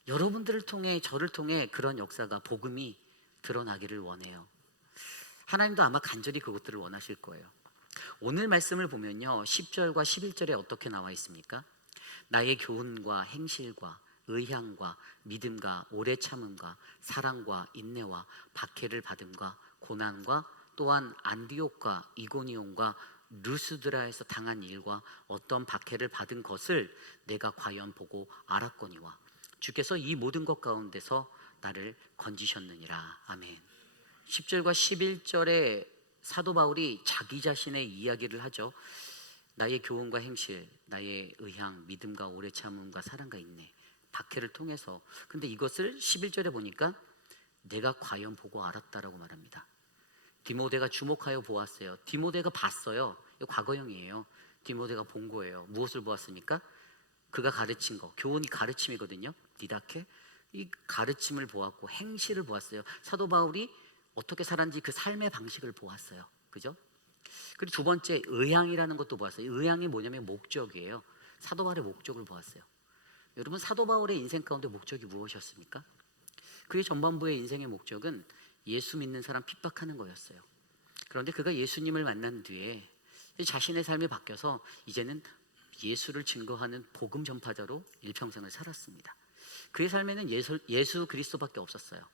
여러분들을 통해, 저를 통해 그런 역사가, 복음이 드러나기를 원해요. 하나님도 아마 간절히 그것들을 원하실 거예요. 오늘 말씀을 보면요, 10절과 11절에 어떻게 나와 있습니까? 나의 교훈과 행실과 의향과 믿음과 오래 참음과 사랑과 인내와 박해를 받음과 고난과 또한 안디옥과 이고니온과 루스드라에서 당한 일과 어떤 박해를 받은 것을 내가 과연 보고 알았거니와 주께서 이 모든 것 가운데서 나를 건지셨느니라. 아멘. 10절과 11절에 사도 바울이 자기 자신의 이야기를 하죠. 나의 교훈과 행실, 나의 의향, 믿음과 오래 참음과 사랑과 인내, 박해를 통해서. 근데 이것을 11절에 보니까 내가 과연 보고 알았다라고 말합니다. 디모데가 주목하여 보았어요. 디모데가 봤어요. 이거 과거형이에요. 디모데가 본 거예요. 무엇을 보았습니까? 그가 가르친 거, 교훈이 가르침이거든요. 디다케, 이 가르침을 보았고 행실을 보았어요. 사도 바울이 어떻게 살았는지 그 삶의 방식을 보았어요. 그죠? 그리고 두 번째, 의향이라는 것도 보았어요. 의향이 뭐냐면 목적이에요. 사도 바울의 목적을 보았어요. 여러분, 사도 바울의 인생 가운데 목적이 무엇이었습니까? 그의 전반부의 인생의 목적은 예수 믿는 사람 핍박하는 거였어요. 그런데 그가 예수님을 만난 뒤에 자신의 삶이 바뀌어서 이제는 예수를 증거하는 복음 전파자로 일평생을 살았습니다. 그의 삶에는 예수 그리스도밖에 없었어요.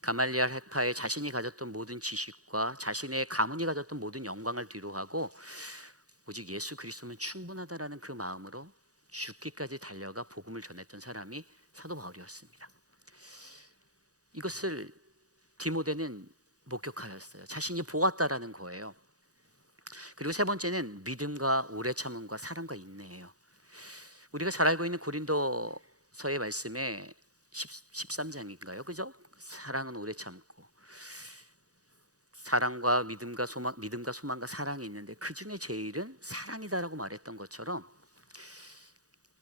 가말리알 헬파에 자신이 가졌던 모든 지식과 자신의 가문이 가졌던 모든 영광을 뒤로하고 오직 예수 그리스도면 충분하다라는 그 마음으로 죽기까지 달려가 복음을 전했던 사람이 사도 바울이었습니다. 이것을 디모데는 목격하였어요. 자신이 보았다라는 거예요. 그리고 세 번째는 믿음과 오래 참음과 사랑과 인내예요. 우리가 잘 알고 있는 고린도서의 말씀에 13장인가요? 그죠? 사랑은 오래 참고, 사랑과 믿음과 소망과 사랑이 있는데 그 중에 제일은 사랑이다라고 말했던 것처럼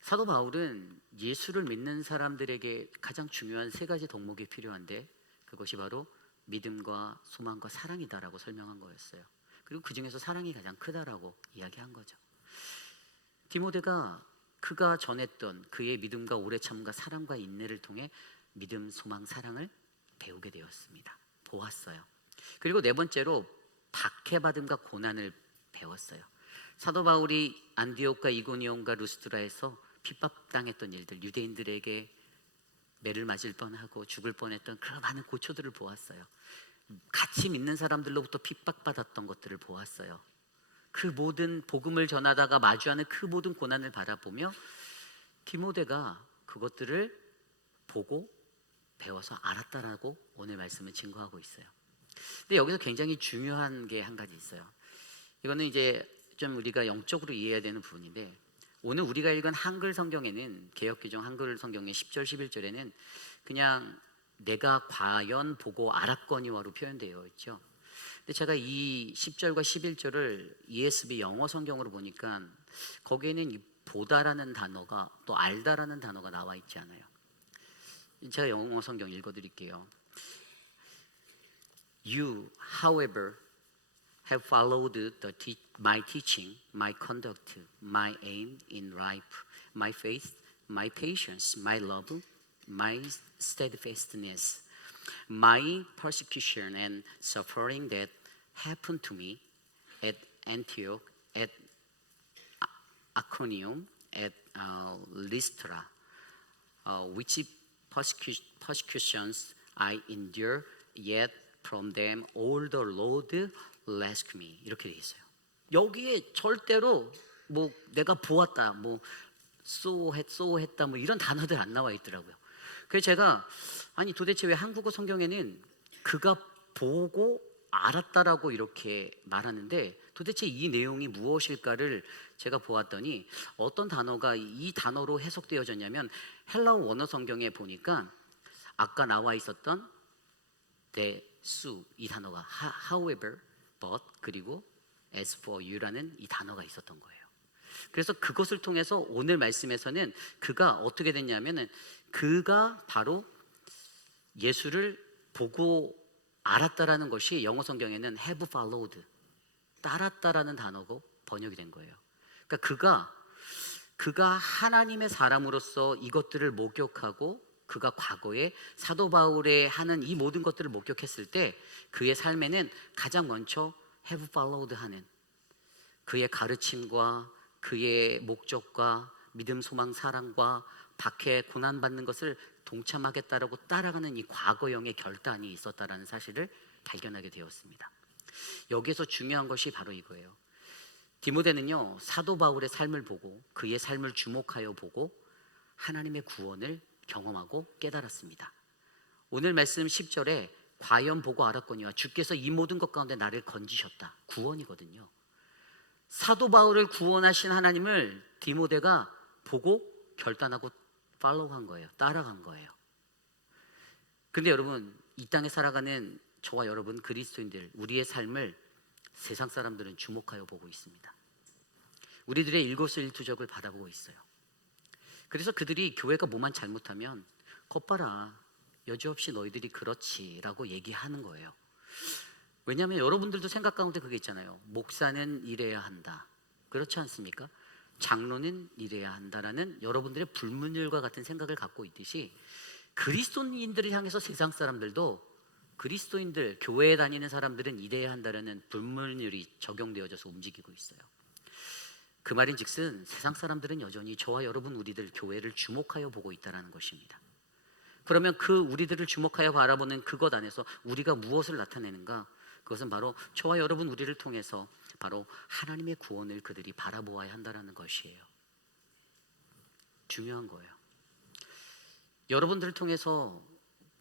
사도 바울은 예수를 믿는 사람들에게 가장 중요한 세 가지 덕목이 필요한데 그것이 바로 믿음과 소망과 사랑이다라고 설명한 거였어요. 그리고 그 중에서 사랑이 가장 크다라고 이야기한 거죠. 디모데가 그가 전했던 그의 믿음과 오래 참음과 사랑과 인내를 통해 믿음, 소망, 사랑을 배우게 되었습니다. 보았어요. 그리고 네 번째로 박해받음과 고난을 배웠어요. 사도 바울이 안디옥과 이고니온과 루스드라에서 핍박당했던 일들, 유대인들에게 매를 맞을 뻔하고 죽을 뻔했던 그런 많은 고초들을 보았어요. 같이 믿는 사람들로부터 핍박받았던 것들을 보았어요. 그 모든 복음을 전하다가 마주하는 그 모든 고난을 바라보며 디모데가 그것들을 보고 배워서 알았다라고 오늘 말씀은 증거하고 있어요. 근데 여기서 굉장히 중요한 게 한 가지 있어요. 이거는 이제 좀 우리가 영적으로 이해해야 되는 부분인데 오늘 우리가 읽은 한글 성경에는 개역개정 한글 성경의 10절 11절에는 그냥 내가 과연 보고 알았거니와로 표현되어 있죠. 근데 제가 이 10절과 11절을 ESV 영어 성경으로 보니까 거기에는 이 보다라는 단어가 또 알다라는 단어가 나와 있지 않아요. 제가 영어 성경 읽어드릴게요. You, however, have followed my teaching, my conduct, my aim in life, my faith, my patience, my love, my steadfastness, my persecution and suffering that happened to me at Antioch, at Iconium, at Lystra, which persecutions I endure, yet from them all the Lord rescue me. 이렇게 돼 있어요. 여기에 절대로 뭐 내가 보았다, 뭐 so 했다, 뭐 이런 단어들 안 나와 있더라고요. 그래서 제가 아니 도대체 왜 한국어 성경에는 그가 보고 알았다라고 이렇게 말하는데 도대체 이 내용이 무엇일까를 제가 보았더니 어떤 단어가 이 단어로 해석되어졌냐면 헬라어 원어 성경에 보니까 아까 나와 있었던 이 단어가 however, but 그리고 as for you라는 이 단어가 있었던 거예요. 그래서 그것을 통해서 오늘 말씀에서는 그가 어떻게 됐냐면은 그가 바로 예수를 보고 알았다라는 것이 영어 성경에는 have followed, 따랐다라는 단어고 번역이 된 거예요. 그러니까 그가 하나님의 사람으로서 이것들을 목격하고 그가 과거에 사도 바울의 하는 이 모든 것들을 목격했을 때 그의 삶에는 가장 먼저 have followed 하는 그의 가르침과 그의 목적과 믿음, 소망, 사랑과 박해, 고난받는 것을 동참하겠다라고 따라가는 이 과거형의 결단이 있었다라는 사실을 발견하게 되었습니다. 여기에서 중요한 것이 바로 이거예요. 디모데는요, 사도 바울의 삶을 보고 그의 삶을 주목하여 보고 하나님의 구원을 경험하고 깨달았습니다. 오늘 말씀 10절에 과연 보고 알았거니와 주께서 이 모든 것 가운데 나를 건지셨다. 구원이거든요. 사도 바울을 구원하신 하나님을 디모데가 보고 결단하고 팔로우한 거예요. 따라간 거예요. 근데 여러분, 이 땅에 살아가는 저와 여러분 그리스도인들, 우리의 삶을 세상 사람들은 주목하여 보고 있습니다. 우리들의 일거수일투족을 바라보고 있어요. 그래서 그들이 교회가 뭐만 잘못하면 겉봐라, 여지없이 너희들이 그렇지라고 얘기하는 거예요. 왜냐하면 여러분들도 생각 가운데 그게 있잖아요. 목사는 이래야 한다, 그렇지 않습니까? 장로는 이래야 한다라는 여러분들의 불문율과 같은 생각을 갖고 있듯이 그리스도인들을 향해서 세상 사람들도 그리스도인들, 교회에 다니는 사람들은 이래야 한다라는 불문율이 적용되어져서 움직이고 있어요. 그 말인즉슨 세상 사람들은 여전히 저와 여러분 우리들 교회를 주목하여 보고 있다는 것입니다. 그러면 그 우리들을 주목하여 바라보는 그것 안에서 우리가 무엇을 나타내는가? 그것은 바로 저와 여러분 우리를 통해서 바로 하나님의 구원을 그들이 바라보아야 한다는 것이에요. 중요한 거예요. 여러분들을 통해서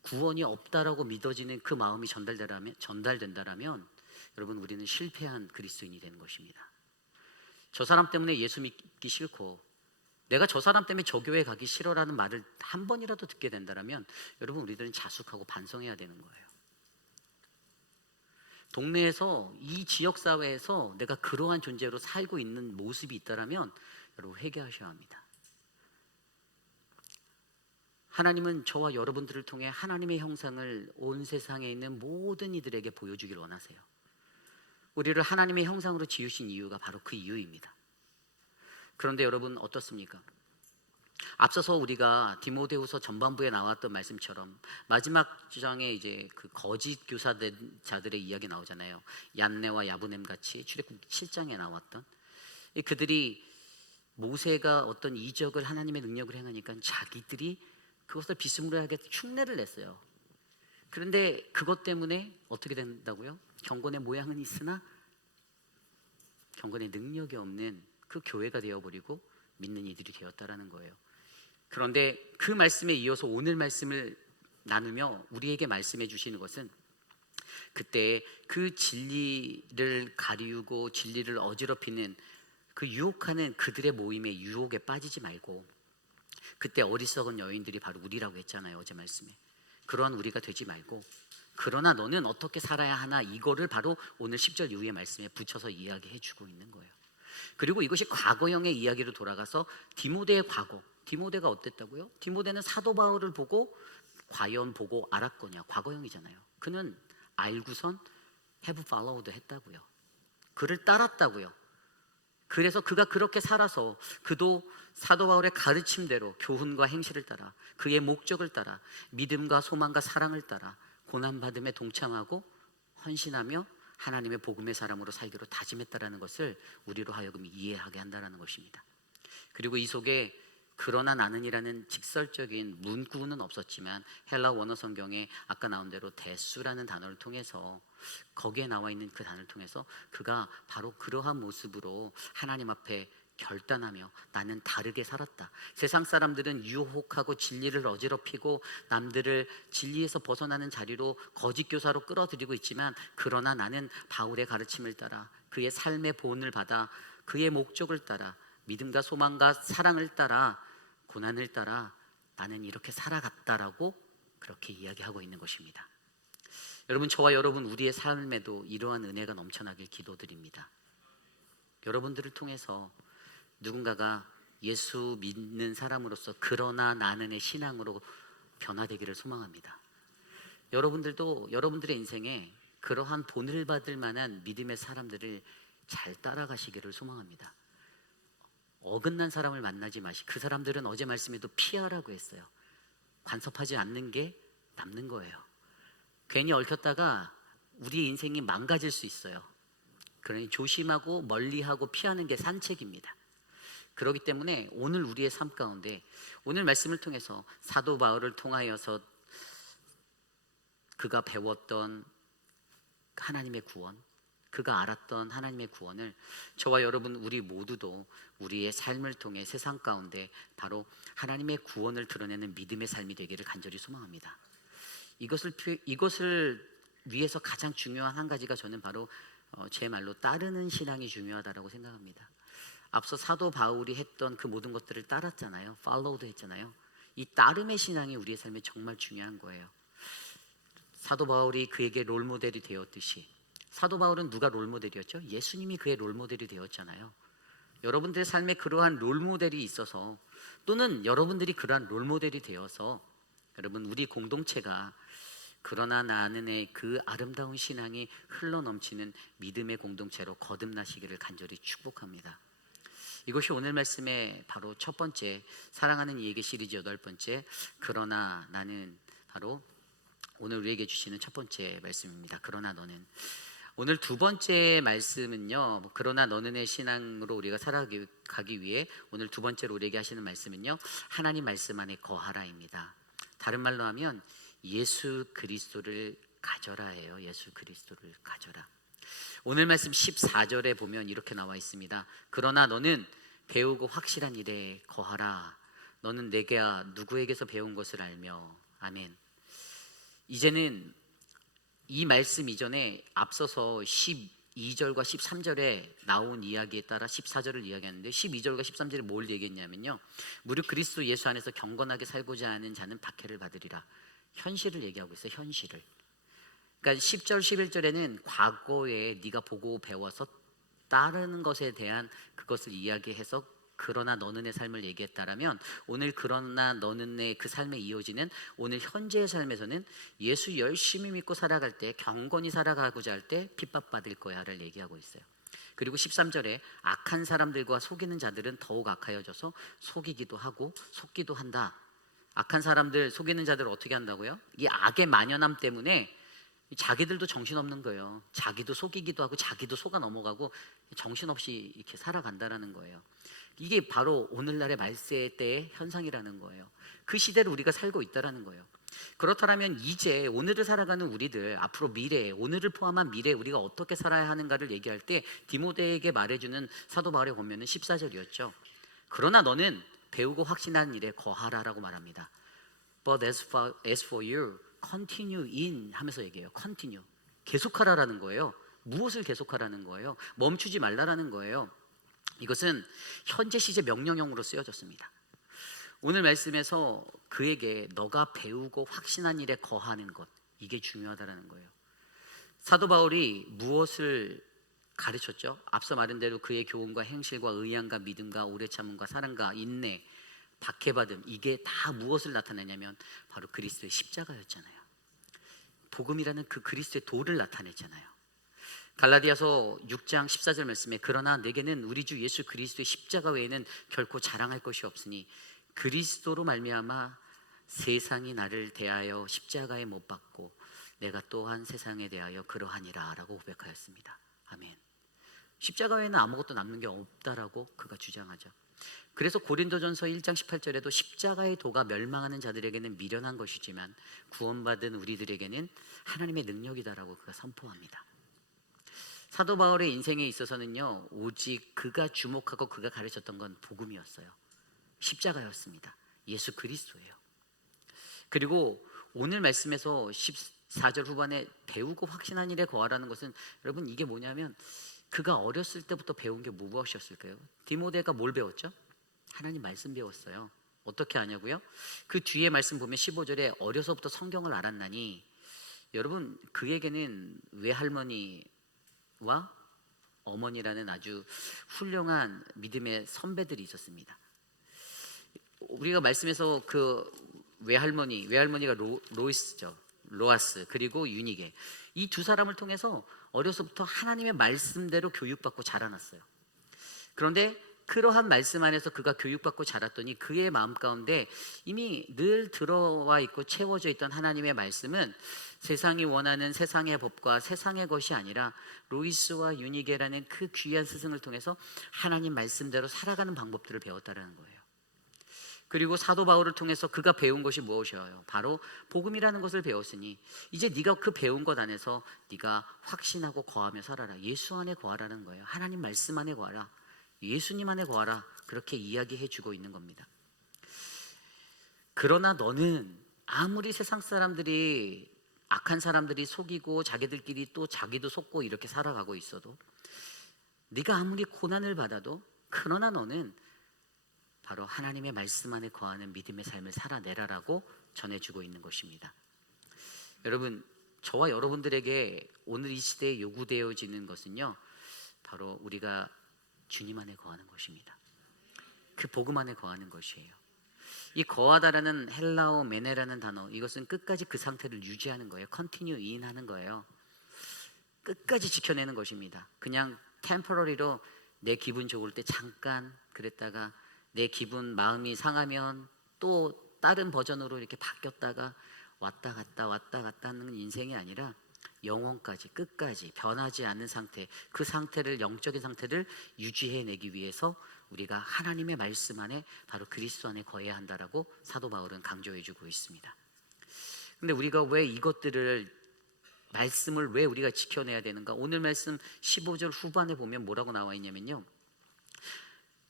구원이 없다라고 믿어지는 그 마음이 전달된다라면 여러분, 우리는 실패한 그리스도인이 되는 것입니다. 저 사람 때문에 예수 믿기 싫고 내가 저 사람 때문에 저 교회 가기 싫어라는 말을 한 번이라도 듣게 된다면 여러분, 우리들은 자숙하고 반성해야 되는 거예요. 동네에서, 이 지역사회에서 내가 그러한 존재로 살고 있는 모습이 있다면 여러분, 회개하셔야 합니다. 하나님은 저와 여러분들을 통해 하나님의 형상을 온 세상에 있는 모든 이들에게 보여주길 원하세요. 우리를 하나님의 형상으로 지으신 이유가 바로 그 이유입니다. 그런데 여러분, 어떻습니까? 앞서서 우리가 디모데후서 전반부에 나왔던 말씀처럼 마지막 장에 이제 그 거짓 교사자들의 이야기 나오잖아요. 얀네와 야부넴 같이 출애굽기 7장에 나왔던 그들이 모세가 어떤 이적을, 하나님의 능력을 행하니까 자기들이 그것을 비스무리하게 흉내를 냈어요. 그런데 그것 때문에 어떻게 된다고요? 경건의 모양은 있으나 경건의 능력이 없는 그 교회가 되어버리고 믿는 이들이 되었다라는 거예요. 그런데 그 말씀에 이어서 오늘 말씀을 나누며 우리에게 말씀해 주시는 것은 그때 그 진리를 가리우고 진리를 어지럽히는 그 유혹하는 그들의 모임의 유혹에 빠지지 말고, 그때 어리석은 여인들이 바로 우리라고 했잖아요, 어제 말씀에. 그러한 우리가 되지 말고, 그러나 너는 어떻게 살아야 하나, 이거를 바로 오늘 10절 이후의 말씀에 붙여서 이야기해 주고 있는 거예요. 그리고 이것이 과거형의 이야기로 돌아가서 디모데의 과거, 디모데가 어땠다고요? 디모데는 사도 바울을 보고 과연 보고 알았거냐, 과거형이잖아요. 그는 알고선 have followed 했다고요. 그를 따랐다고요. 그래서 그가 그렇게 살아서 그도 사도 바울의 가르침대로 교훈과 행실을 따라 그의 목적을 따라 믿음과 소망과 사랑을 따라 고난받음에 동참하고 헌신하며 하나님의 복음의 사람으로 살기로 다짐했다라는 것을 우리로 하여금 이해하게 한다는 것입니다. 그리고 이 속에 그러나 나는이라는 직설적인 문구는 없었지만 헬라 원어 성경에 아까 나온 대로 대수라는 단어를 통해서 거기에 나와 있는 그 단어를 통해서 그가 바로 그러한 모습으로 하나님 앞에 결단하며 나는 다르게 살았다. 세상 사람들은 유혹하고 진리를 어지럽히고 남들을 진리에서 벗어나는 자리로 거짓 교사로 끌어들이고 있지만 그러나 나는 바울의 가르침을 따라 그의 삶의 본을 받아 그의 목적을 따라 믿음과 소망과 사랑을 따라 고난을 따라 나는 이렇게 살아갔다라고 그렇게 이야기하고 있는 것입니다. 여러분, 저와 여러분 우리의 삶에도 이러한 은혜가 넘쳐나길 기도드립니다. 여러분들을 통해서 누군가가 예수 믿는 사람으로서 그러나 나는의 신앙으로 변화되기를 소망합니다. 여러분들도 여러분들의 인생에 그러한 본을 받을 만한 믿음의 사람들을 잘 따라가시기를 소망합니다. 어긋난 사람을 만나지 마시고, 그 사람들은 어제 말씀에도 피하라고 했어요. 간섭하지 않는 게 남는 거예요. 괜히 얽혔다가 우리의 인생이 망가질 수 있어요. 그러니 조심하고 멀리하고 피하는 게 산책입니다. 그렇기 때문에 오늘 우리의 삶 가운데 오늘 말씀을 통해서 사도 바울을 통하여서 그가 배웠던 하나님의 구원, 그가 알았던 하나님의 구원을 저와 여러분 우리 모두도 우리의 삶을 통해 세상 가운데 바로 하나님의 구원을 드러내는 믿음의 삶이 되기를 간절히 소망합니다. 이것을 위해서 가장 중요한 한 가지가 저는 바로 제 말로 따르는 신앙이 중요하다라고 생각합니다. 앞서 사도 바울이 했던 그 모든 것들을 따랐잖아요. follow도 했잖아요. 이 따름의 신앙이 우리의 삶에 정말 중요한 거예요. 사도 바울이 그에게 롤모델이 되었듯이, 사도 바울은 누가 롤모델이었죠? 예수님이 그의 롤모델이 되었잖아요. 여러분들의 삶에 그러한 롤모델이 있어서, 또는 여러분들이 그러한 롤모델이 되어서 여러분 우리 공동체가 그러나 나는의 그 아름다운 신앙이 흘러넘치는 믿음의 공동체로 거듭나시기를 간절히 축복합니다. 이것이 오늘 말씀의 바로 첫 번째, 사랑하는 이에게 시리즈 8번째, 그러나 나는, 바로 오늘 우리에게 주시는 첫 번째 말씀입니다. 그러나 너는. 오늘 두 번째 말씀은요, 그러나 너는의 신앙으로 우리가 살아가기 위해 오늘 두 번째로 우리에게 하시는 말씀은요, 하나님 말씀 안에 거하라입니다. 다른 말로 하면 예수 그리스도를 가져라예요. 예수 그리스도를 가져라. 오늘 말씀 14절에 보면 이렇게 나와 있습니다. 그러나 너는 배우고 확실한 일에 거하라. 너는 내가 누구에게서 배운 것을 알며. 아멘. 이제는 이 말씀 이전에 앞서서 12절과 13절에 나온 이야기에 따라 14절을 이야기하는데, 12절과 13절에 뭘 얘기했냐면요, 무릇 그리스도 예수 안에서 경건하게 살고자 하는 자는 박해를 받으리라. 현실을 얘기하고 있어요. 현실을. 그러니까 10절 11절에는 과거에 네가 보고 배워서 따르는 것에 대한 그것을 이야기해서 그러나 너는의 삶을 얘기했다라면, 오늘 그러나 너는의 그 삶에 이어지는 오늘 현재의 삶에서는 예수 열심히 믿고 살아갈 때, 경건히 살아가고자 할 때 핍박받을 거야를 얘기하고 있어요. 그리고 13절에 악한 사람들과 속이는 자들은 더욱 악하여져서 속이기도 하고 속기도 한다. 악한 사람들, 속이는 자들을 어떻게 한다고요? 이 악의 만연함 때문에 자기들도 정신없는 거예요. 자기도 속이기도 하고 자기도 속아 넘어가고 정신없이 이렇게 살아간다라는 거예요. 이게 바로 오늘날의 말세 때의 현상이라는 거예요. 그 시대를 우리가 살고 있다라는 거예요. 그렇다면 이제 오늘을 살아가는 우리들, 앞으로 미래, 오늘을 포함한 미래 우리가 어떻게 살아야 하는가를 얘기할 때 디모데에게 말해주는 사도 바울의 권면은 14절이었죠. 그러나 너는 배우고 확신하는 일에 거하라라고 말합니다. But as for you, continue in 하면서 얘기해요. continue, 계속하라라는 거예요. 무엇을 계속하라는 거예요? 멈추지 말라라는 거예요. 이것은 현재 시제 명령형으로 쓰여졌습니다. 오늘 말씀에서 그에게 너가 배우고 확신한 일에 거하는 것, 이게 중요하다라는 거예요. 사도 바울이 무엇을 가르쳤죠? 앞서 말한 대로 그의 교훈과 행실과 의향과 믿음과 오래 참음과 사랑과 인내, 박해받음, 이게 다 무엇을 나타내냐면 바로 그리스도의 십자가였잖아요. 복음이라는 그 그리스도의 도를 나타냈잖아요. 갈라디아서 6장 14절 말씀에 그러나 내게는 우리 주 예수 그리스도의 십자가 외에는 결코 자랑할 것이 없으니 그리스도로 말미암아 세상이 나를 대하여 십자가에 못 박고 내가 또한 세상에 대하여 그러하니라 라고 고백하였습니다. 아멘. 십자가 외에는 아무것도 남는 게 없다라고 그가 주장하죠. 그래서 고린도전서 1장 18절에도 십자가의 도가 멸망하는 자들에게는 미련한 것이지만 구원받은 우리들에게는 하나님의 능력이다라고 그가 선포합니다. 사도 바울의 인생에 있어서는요, 오직 그가 주목하고 그가 가르쳤던 건 복음이었어요. 십자가였습니다. 예수 그리스도예요. 그리고 오늘 말씀에서 14절 후반에 배우고 확신한 일에 거하라는 것은, 여러분 이게 뭐냐면 그가 어렸을 때부터 배운 게 무엇이었을까요? 디모데가 뭘 배웠죠? 하나님 말씀 배웠어요. 어떻게 아냐고요? 그 뒤에 말씀 보면 15절에 어려서부터 성경을 알았나니, 여러분 그에게는 외할머니와 어머니라는 아주 훌륭한 믿음의 선배들이 있었습니다. 우리가 말씀에서 그 외할머니가 로이스죠. 로아스 그리고 유니게, 이 두 사람을 통해서 어려서부터 하나님의 말씀대로 교육받고 자라났어요. 그런데 그러한 말씀 안에서 그가 교육받고 자랐더니 그의 마음 가운데 이미 늘 들어와 있고 채워져 있던 하나님의 말씀은 세상이 원하는 세상의 법과 세상의 것이 아니라 로이스와 유니게라는 그 귀한 스승을 통해서 하나님 말씀대로 살아가는 방법들을 배웠다라는 거예요. 그리고 사도 바울을 통해서 그가 배운 것이 무엇이에요? 바로 복음이라는 것을 배웠으니 이제 네가 그 배운 것 안에서 네가 확신하고 거하며 살아라. 예수 안에 거하라는 거예요. 하나님 말씀 안에 거하라. 예수님 안에 거하라. 그렇게 이야기해 주고 있는 겁니다. 그러나 너는 아무리 세상 사람들이, 악한 사람들이 속이고 자기들끼리 또 자기도 속고 이렇게 살아가고 있어도, 네가 아무리 고난을 받아도, 그러나 너는 바로 하나님의 말씀 안에 거하는 믿음의 삶을 살아내라라고 전해주고 있는 것입니다. 여러분, 저와 여러분들에게 오늘 이 시대에 요구되어지는 것은요, 바로 우리가 주님 안에 거하는 것입니다. 그 복음 안에 거하는 것이에요. 이 거하다라는 헬라어 메네라는 단어, 이것은 끝까지 그 상태를 유지하는 거예요. continue in 하는 거예요. 끝까지 지켜내는 것입니다. 그냥 temporary로 내 기분 좋을 때 잠깐 그랬다가 내 기분 마음이 상하면 또 다른 버전으로 이렇게 바뀌었다가 왔다 갔다 하는 인생이 아니라 영원까지 끝까지 변하지 않는 상태, 그 상태를, 영적인 상태를 유지해내기 위해서 우리가 하나님의 말씀 안에 바로 그리스도 안에 거해야 한다라고 사도 바울은 강조해주고 있습니다. 근데 우리가 왜 이것들을, 말씀을 왜 우리가 지켜내야 되는가? 오늘 말씀 15절 후반에 보면 뭐라고 나와 있냐면요,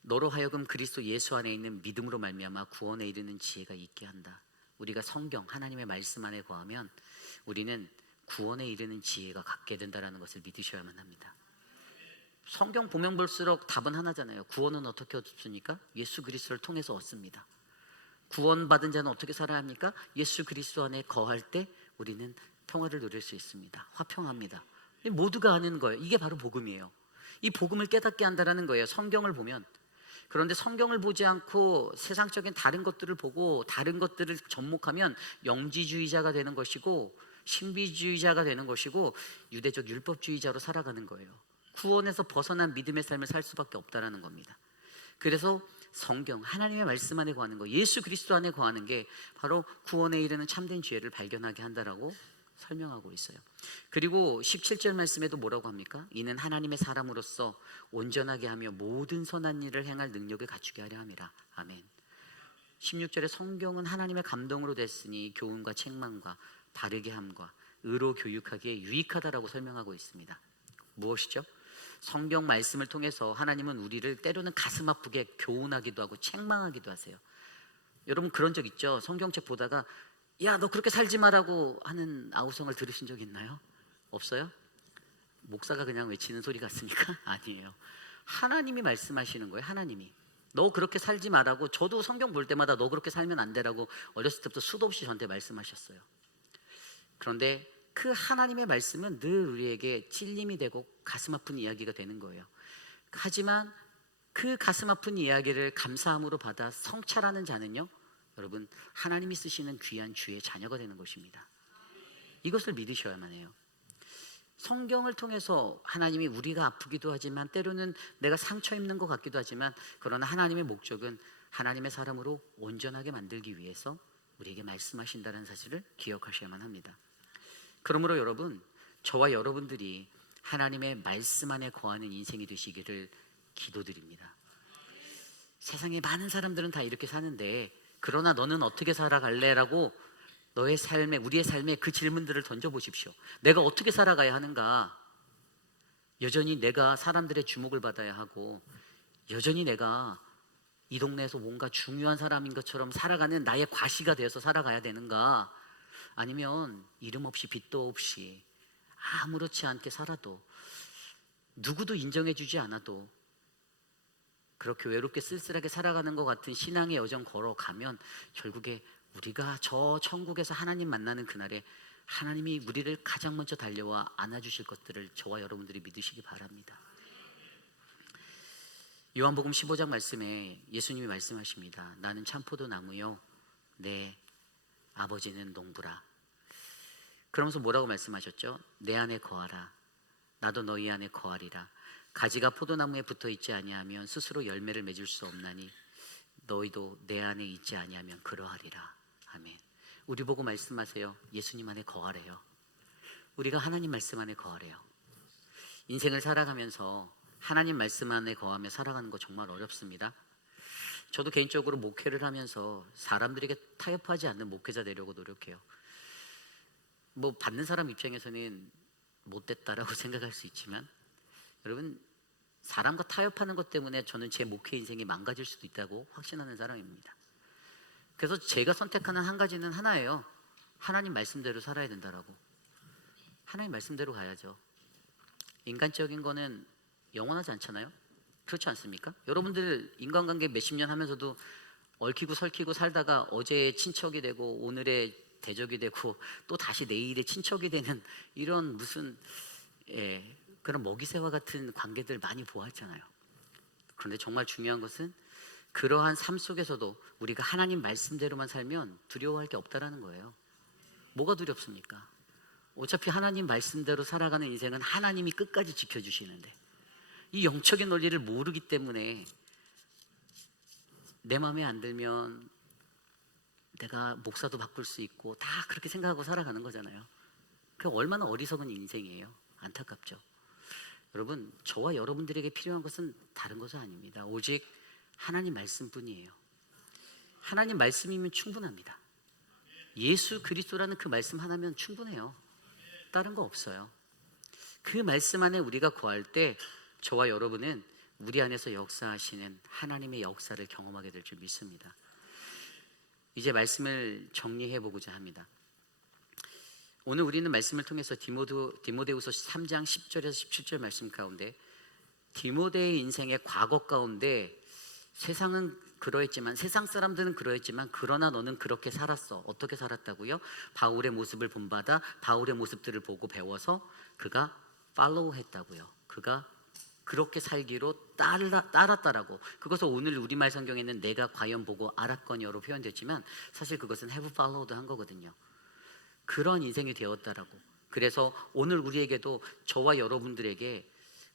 너로 하여금 그리스도 예수 안에 있는 믿음으로 말미암아 구원에 이르는 지혜가 있게 한다. 우리가 성경, 하나님의 말씀 안에 거하면 우리는 구원에 이르는 지혜가 갖게 된다는 것을 믿으셔야만 합니다. 성경 보면 볼수록 답은 하나잖아요. 구원은 어떻게 얻습니까? 예수 그리스도를 통해서 얻습니다. 구원받은 자는 어떻게 살아야 합니까? 예수 그리스도 안에 거할 때 우리는 평화를 누릴 수 있습니다. 화평합니다. 모두가 아는 거예요. 이게 바로 복음이에요. 이 복음을 깨닫게 한다는 거예요. 성경을 보면. 그런데 성경을 보지 않고 세상적인 다른 것들을 보고 다른 것들을 접목하면 영지주의자가 되는 것이고 신비주의자가 되는 것이고 유대적 율법주의자로 살아가는 거예요. 구원에서 벗어난 믿음의 삶을 살 수밖에 없다라는 겁니다. 그래서 성경, 하나님의 말씀 안에 거하는 거, 예수 그리스도 안에 거하는 게 바로 구원에 이르는 참된 지혜를 발견하게 한다라고 설명하고 있어요. 그리고 17절 말씀에도 뭐라고 합니까? 이는 하나님의 사람으로서 온전하게 하며 모든 선한 일을 행할 능력을 갖추게 하려 함이라. 아멘. 16절에 성경은 하나님의 감동으로 됐으니 교훈과 책망과 바르게 함과 의로 교육하기에 유익하다라고 설명하고 있습니다. 무엇이죠? 성경 말씀을 통해서 하나님은 우리를 때로는 가슴 아프게 교훈하기도 하고 책망하기도 하세요. 여러분 그런 적 있죠? 성경책 보다가 야, 너 그렇게 살지 마라고 하는 아우성을 들으신 적 있나요? 없어요? 목사가 그냥 외치는 소리 같습니까? 아니에요. 하나님이 말씀하시는 거예요. 하나님이 너 그렇게 살지 마라고. 저도 성경 볼 때마다 너 그렇게 살면 안 되라고 어렸을 때부터 수도 없이 저한테 말씀하셨어요. 그런데 그 하나님의 말씀은 늘 우리에게 찔림이 되고 가슴 아픈 이야기가 되는 거예요. 하지만 그 가슴 아픈 이야기를 감사함으로 받아 성찰하는 자는요, 여러분 하나님이 쓰시는 귀한 주의 자녀가 되는 것입니다. 이것을 믿으셔야만 해요. 성경을 통해서 하나님이, 우리가 아프기도 하지만 때로는 내가 상처 입는 것 같기도 하지만, 그러나 하나님의 목적은 하나님의 사람으로 온전하게 만들기 위해서 우리에게 말씀하신다는 사실을 기억하셔야만 합니다. 그러므로 여러분, 저와 여러분들이 하나님의 말씀 안에 거하는 인생이 되시기를 기도드립니다. 세상에 많은 사람들은 다 이렇게 사는데 그러나 너는 어떻게 살아갈래라고 너의 삶에, 우리의 삶에 그 질문들을 던져보십시오. 내가 어떻게 살아가야 하는가? 여전히 내가 사람들의 주목을 받아야 하고 여전히 내가 이 동네에서 뭔가 중요한 사람인 것처럼 살아가는 나의 과시가 되어서 살아가야 되는가? 아니면 이름 없이 빚도 없이 아무렇지 않게 살아도 누구도 인정해주지 않아도 그렇게 외롭게 쓸쓸하게 살아가는 것 같은 신앙의 여정 걸어가면 결국에 우리가 저 천국에서 하나님 만나는 그날에 하나님이 우리를 가장 먼저 달려와 안아주실 것들을 저와 여러분들이 믿으시기 바랍니다. 요한복음 15장 말씀에 예수님이 말씀하십니다. 나는 참포도나무요 내 아버지는 농부라. 그러면서 뭐라고 말씀하셨죠? 내 안에 거하라 나도 너희 안에 거하리라. 가지가 포도나무에 붙어 있지 아니하면 스스로 열매를 맺을 수 없나니 너희도 내 안에 있지 아니하면 그러하리라. 아멘. 우리 보고 말씀하세요. 예수님 안에 거하래요. 우리가 하나님 말씀 안에 거하래요. 인생을 살아가면서 하나님 말씀 안에 거하며 살아가는 거 정말 어렵습니다. 저도 개인적으로 목회를 하면서 사람들에게 타협하지 않는 목회자 되려고 노력해요. 뭐 받는 사람 입장에서는 못됐다라고 생각할 수 있지만 여러분 사람과 타협하는 것 때문에 저는 제 목회 인생이 망가질 수도 있다고 확신하는 사람입니다. 그래서 제가 선택하는 한 가지는 하나예요. 하나님 말씀대로 살아야 된다라고. 하나님 말씀대로 가야죠. 인간적인 거는 영원하지 않잖아요. 그렇지 않습니까? 여러분들 인간관계 몇십 년 하면서도 얽히고 설키고 살다가 어제의 친척이 되고 오늘의 대적이 되고 또 다시 내일의 친척이 되는 이런 무슨 그런 먹이새와 같은 관계들 많이 보았잖아요. 그런데 정말 중요한 것은 그러한 삶 속에서도 우리가 하나님 말씀대로만 살면 두려워할 게 없다라는 거예요. 뭐가 두렵습니까? 어차피 하나님 말씀대로 살아가는 인생은 하나님이 끝까지 지켜주시는데 이 영적인 논리를 모르기 때문에 내 마음에 안 들면 내가 목사도 바꿀 수 있고 다 그렇게 생각하고 살아가는 거잖아요. 그 얼마나 어리석은 인생이에요. 안타깝죠. 여러분 저와 여러분들에게 필요한 것은 다른 것은 아닙니다. 오직 하나님 말씀뿐이에요. 하나님 말씀이면 충분합니다. 예수 그리스도라는 그 말씀 하나면 충분해요. 다른 거 없어요. 그 말씀 안에 우리가 거할 때 저와 여러분은 우리 안에서 역사하시는 하나님의 역사를 경험하게 될 줄 믿습니다. 이제 말씀을 정리해 보고자 합니다. 오늘 우리는 말씀을 통해서 디모데후서 3장 10절에서 17절 말씀 가운데 디모데의 인생의 과거 가운데 세상은 그러했지만 세상 사람들은 그러했지만 그러나 너는 그렇게 살았어. 어떻게 살았다고요? 바울의 모습을 본받아 바울의 모습들을 보고 배워서 그가 팔로우 했다고요. 그가 그렇게 살기로 따랐다라고. 그것을 오늘 우리말 성경에는 내가 과연 보고 알았거니로 표현됐지만 사실 그것은 have followed 한 거거든요. 그런 인생이 되었다라고. 그래서 오늘 우리에게도 저와 여러분들에게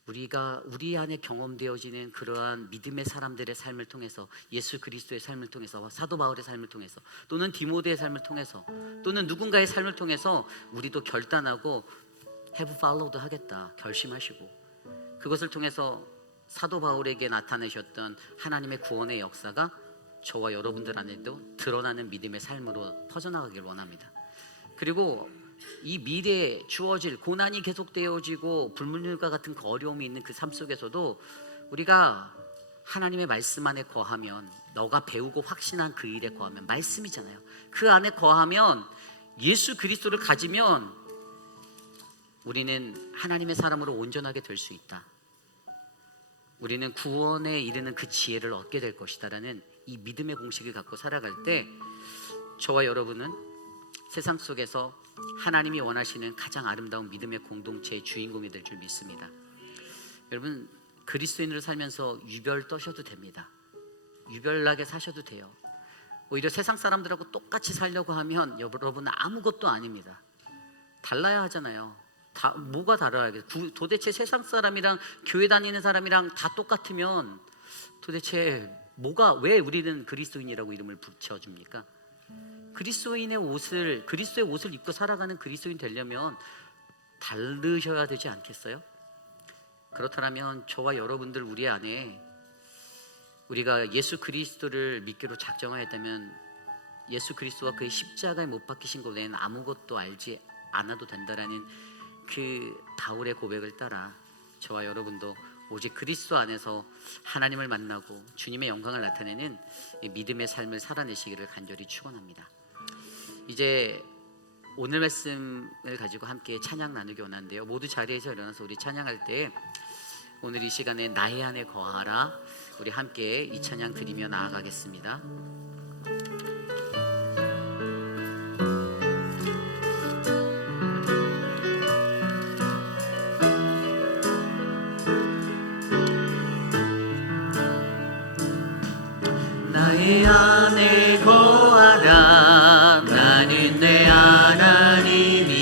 우리 안에 경험되어지는 그러한 믿음의 사람들의 삶을 통해서 예수 그리스도의 삶을 통해서 사도 바울의 삶을 통해서 또는 디모데의 삶을 통해서 또는 누군가의 삶을 통해서 우리도 결단하고 have followed 하겠다 결심하시고 그것을 통해서 사도 바울에게 나타내셨던 하나님의 구원의 역사가 저와 여러분들 안에도 드러나는 믿음의 삶으로 퍼져나가길 원합니다. 그리고 이 미래에 주어질 고난이 계속되어지고 불문율과 같은 그 어려움이 있는 그 삶 속에서도 우리가 하나님의 말씀 안에 거하면 너가 배우고 확신한 그 일에 거하면 말씀이잖아요. 그 안에 거하면 예수 그리스도를 가지면 우리는 하나님의 사람으로 온전하게 될 수 있다. 우리는 구원에 이르는 그 지혜를 얻게 될 것이다라는 이 믿음의 공식을 갖고 살아갈 때 저와 여러분은 세상 속에서 하나님이 원하시는 가장 아름다운 믿음의 공동체의 주인공이 될 줄 믿습니다. 여러분 그리스도인으로 살면서 유별 떠셔도 됩니다. 유별나게 사셔도 돼요. 오히려 세상 사람들하고 똑같이 살려고 하면 여러분은 아무것도 아닙니다. 달라야 하잖아요. 뭐가 달라야 도대체 세상 사람이랑 교회 다니는 사람이랑 다 똑같으면 도대체 왜 우리는 그리스도인이라고 이름을 붙여줍니까? 그리스도의 옷을 입고 살아가는 그리스도인 되려면 다르셔야 되지 않겠어요? 그렇다면 저와 여러분들 우리 안에 우리가 예수 그리스도를 믿기로 작정하였다면 예수 그리스도가 그의 십자가에 못 박히신 것 외에는 아무것도 알지 않아도 된다라는 그 바울의 고백을 따라 저와 여러분도 오직 그리스도 안에서 하나님을 만나고 주님의 영광을 나타내는 이 믿음의 삶을 살아내시기를 간절히 축원합니다. 이제 오늘 말씀을 가지고 함께 찬양 나누기 원하는데요, 모두 자리에서 일어나서 우리 찬양할 때 오늘 이 시간에 나의 안에 거하라, 우리 함께 이 찬양 드리며 나아가겠습니다. 나의 안에 거하라, 나는 내 하나님이니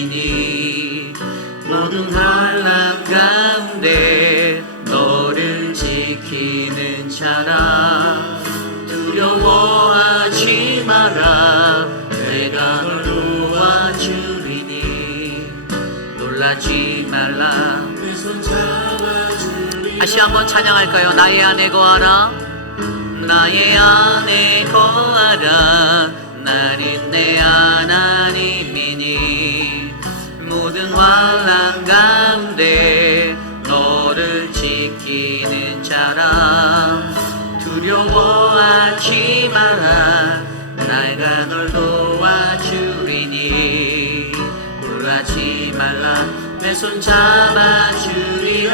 모든 환난 가운데 너를 지키는 자라. 두려워하지 마라, 내가 널 도와주리니 놀라지 말라, 내 손 잡아주리라. 다시 한번 찬양할까요? 나의 안에 거하라, 나의 안에 거하라, 나는 내 하나님이니 모든 환난 가운데 너를 지키는 자라. 두려워하지 마라, 내가 널 도와주리니 놀라지 말라, 내 손 잡아주리라.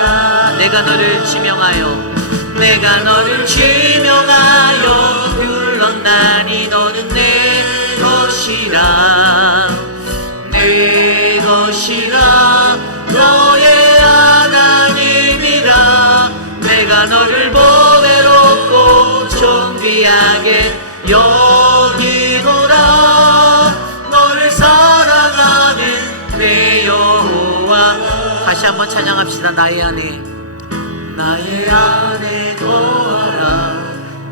내가 너를 지명하여, 내가 너를 지명하여 불렀나니 너는 내 것이라, 내 것이라, 너의 하나님이라. 내가 너를 보배롭고 존귀하게 여기노라, 너를 사랑하는 내 여호와. 다시 한번 찬양합시다. 나의 안에, 나의 안에 거하라,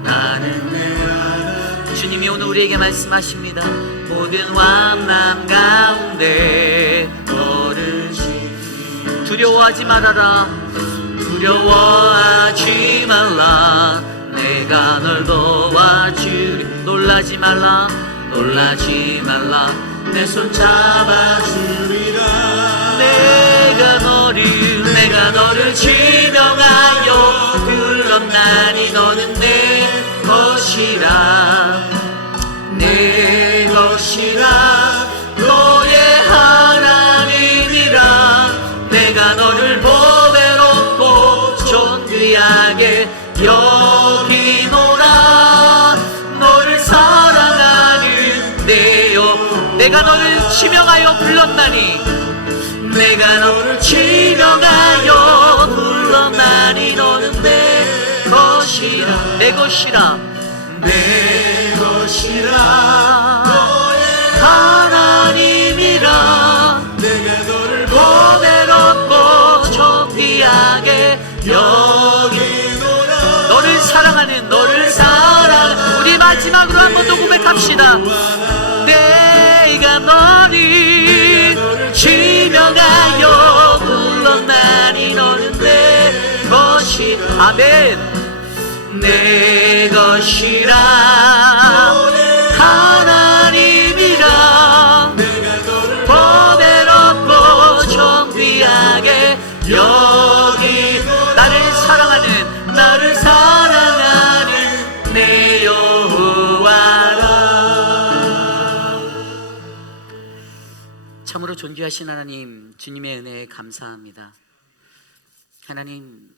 나는 내 하나님. 주님이 오늘 우리에게 말씀하십니다. 모든 환난 가운데 너를 지키. 두려워하지 말아라, 두려워하지 말라, 내가 널 도와주리. 놀라지 말라, 놀라지 말라, 내 손 잡아주리라. 내가 너를 지명하여 불렀나니 너는 내 것이라, 내 것이라, 너의 하나님이라. 내가 너를 보배롭고 존귀하게 여기노라, 너를 사랑하는 내 여. 내가 너를 지명하여 불렀나니, 내가 너를 지명하여 불렀나니 너는 내 것이라, 내 것이라, 내 것이라, 너의 하나님이라. 내가 너를 보배롭고 존귀하게 여기노라, 너를 사랑하는, 너를 사랑. 우리 마지막으로 한 번 더 고백합시다. 내가 너를 지명하여 불렀나니 너는 내 것이. 아멘. 내 것이라, 하나님이라. 보배롭고 존귀하게 여기. 나를 사랑하는, 나를 사랑하는 내 여호와라. 참으로 존귀하신 하나님, 주님의 은혜에 감사합니다. 하나님,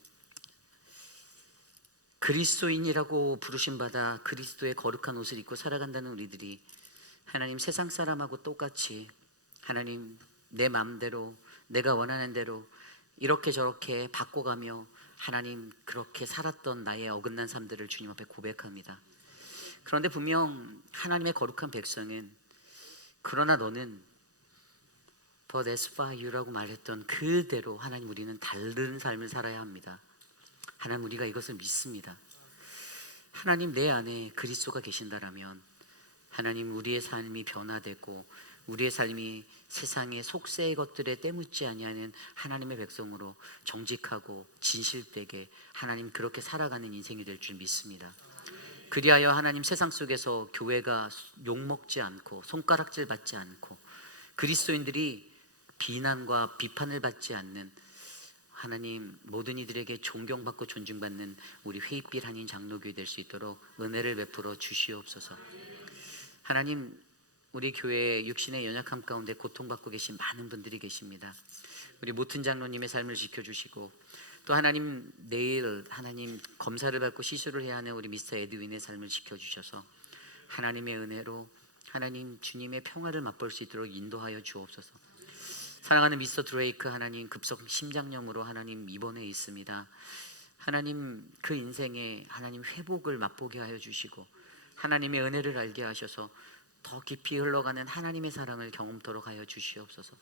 그리스도인이라고 부르심 받아 그리스도의 거룩한 옷을 입고 살아간다는 우리들이 하나님 세상 사람하고 똑같이 하나님 내 마음대로 내가 원하는 대로 이렇게 저렇게 바꿔가며 하나님 그렇게 살았던 나의 어긋난 삶들을 주님 앞에 고백합니다. 그런데 분명 하나님의 거룩한 백성은 그러나 너는 But as for you라고 말했던 그대로 하나님 우리는 다른 삶을 살아야 합니다. 하나님 우리가 이것을 믿습니다. 하나님 내 안에 그리스도가 계신다라면 하나님 우리의 삶이 변화되고 우리의 삶이 세상의 속세의 것들에 때묻지 아니하는 하나님의 백성으로 정직하고 진실되게 하나님 그렇게 살아가는 인생이 될 줄 믿습니다. 그리하여 하나님 세상 속에서 교회가 욕먹지 않고 손가락질 받지 않고 그리스도인들이 비난과 비판을 받지 않는 하나님 모든 이들에게 존경받고 존중받는 우리 회입길 한인 장로교회 될 수 있도록 은혜를 베풀어 주시옵소서. 하나님 우리 교회에 육신의 연약함 가운데 고통받고 계신 많은 분들이 계십니다. 우리 모튼 장로님의 삶을 지켜주시고 또 하나님 내일 하나님 검사를 받고 시술을 해야 하는 우리 미스터 에드윈의 삶을 지켜주셔서 하나님의 은혜로 하나님 주님의 평화를 맛볼 수 있도록 인도하여 주옵소서. 사랑하는 미스터 드레이크 하나님 급성 심장염으로 하나님 입원해 있습니다. 하나님 그 인생에 하나님 회복을 맛보게 하여 주시고 하나님의 은혜를 알게 하셔서 더 깊이 흘러가는 하나님의 사랑을 경험토록 하여 주시옵소서.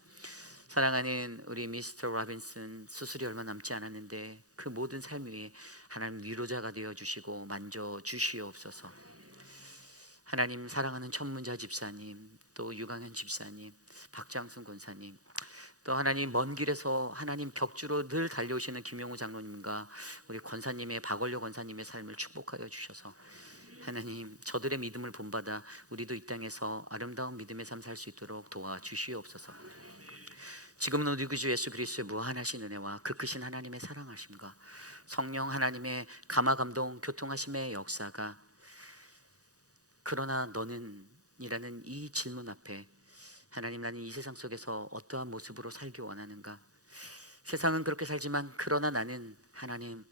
사랑하는 우리 미스터 로빈슨 수술이 얼마 남지 않았는데 그 모든 삶 위에 하나님 위로자가 되어 주시고 만져 주시옵소서. 하나님 사랑하는 천문자 집사님 또 유강현 집사님 박장순 권사님 또 하나님 먼 길에서 하나님 격주로 늘 달려오시는 김용우 장로님과 우리 권사님의 박원료 권사님의 삶을 축복하여 주셔서 하나님 저들의 믿음을 본받아 우리도 이 땅에서 아름다운 믿음의 삶 살 수 있도록 도와주시옵소서. 지금은 우리 구주 예수 그리스도의 무한하신 은혜와 그 크신 하나님의 사랑하심과 성령 하나님의 감화감동 교통하심의 역사가 그러나 너는 이라는 이 질문 앞에 하나님 나는 이 세상 속에서 어떠한 모습으로 살기 원하는가? 세상은 그렇게 살지만 그러나 나는 하나님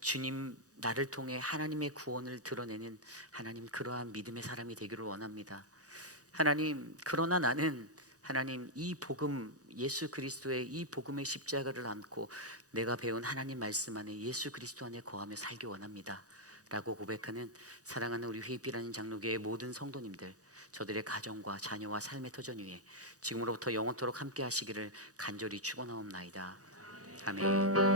주님 나를 통해 하나님의 구원을 드러내는 하나님 그러한 믿음의 사람이 되기를 원합니다. 하나님 그러나 나는 하나님 이 복음 예수 그리스도의 이 복음의 십자가를 안고 내가 배운 하나님 말씀 안에 예수 그리스도 안에 거하며 살기 원합니다 라고 고백하는 사랑하는 우리 회입이라는 장로교의 모든 성도님들 저들의 가정과 자녀와 삶의 터전 위에 지금으로부터 영원토록 함께 하시기를 간절히 축원하옵나이다. 아멘.